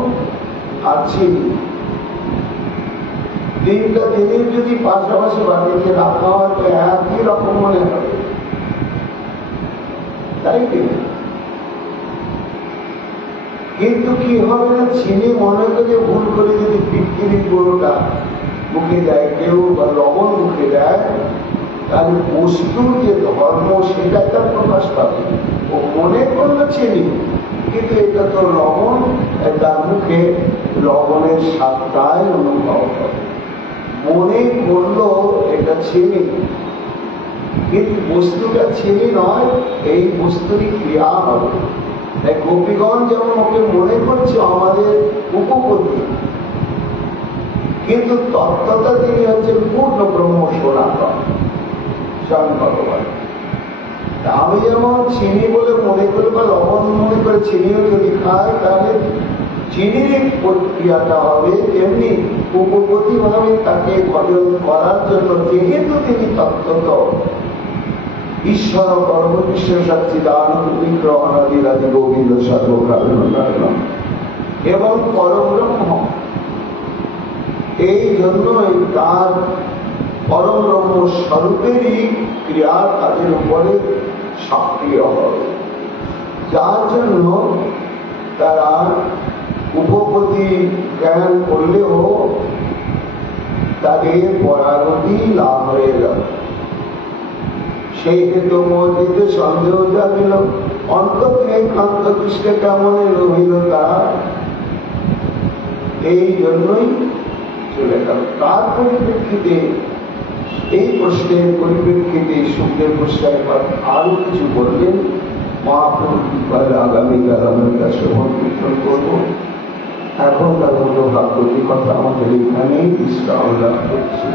আর চিনি, তিনটা জিনিস যদি পাশাপাশি বাড়িতে রাখা হয় তো একই রকম মনে হবে, তাই কি? কিন্তু কি হবে না, চিনি মনে করে ভুল করে যদি টিটকিরি গুঁড়োটা মুখে দেয় কেউ বা লবণ মুখে দেয়, তাহলে বস্তুর যে ধর্ম সেটা তার প্রকাশ পাবে। ও মনে করলো চিনি, কিন্তু এটা তো লবণ, তার মুখে লবণের স্বাদটাই অনুভব হবে। মনে করলো এটা চিনি, কিন্তু বস্তুটা চিনি নয়, এই বস্তুরই ক্রিয়া হবে। তাই গোপীগণ যেমন ওকে মনে করছে আমাদের উপপত্তি, কিন্তু তত্ত্বতা তিনি হচ্ছেন পূর্ণ ব্রহ্ম সনাতন স্বয়ং ভগবান। আমি যেমন চিনি বলে মনে করি বা লবণ মনে করে চিনিও যদি খাই, তাহলে চিনির প্রক্রিয়াটা হবে তেমনি উপপতি ভাবে তাকে ভজন করার জন্য যেহেতু তিনি তত্ত্বত ঈশ্বর কর্ম বিশ্ব সচ্চিদানন্দ বিগ্রহ অনাদিরাদি গোবিন্দ সর্বকারণ এবং পরব্রহ্ম, এই জন্যই তার পরব্রহ্ম স্বরূপেরই ক্রিয়া তাদের উপরে সক্রিয় হবে, যার জন্য তারা উপপতি জ্ঞান করলেও তাদের পরাগতি লাভ হয়ে গেল। সেই হেতু মধ্যে সন্দেহ জাগিল, অন্তর্কে কান্ত কৃষ্ণ কেমন রহিল তার, এই জন্যই চলে গেল। তার পরিপ্রেক্ষিতে, এই প্রশ্নের পরিপ্রেক্ষিতে সুখদেব গোস্বামী আরো কিছু বললেন। মহাপ্রভুর আগামীকাল আমরা তার শ্রবণ কীর্তন করব। এখনকার মতো ভাগবতী কথা আমাদের এখানেই বিশ্রাম লাভ করছে।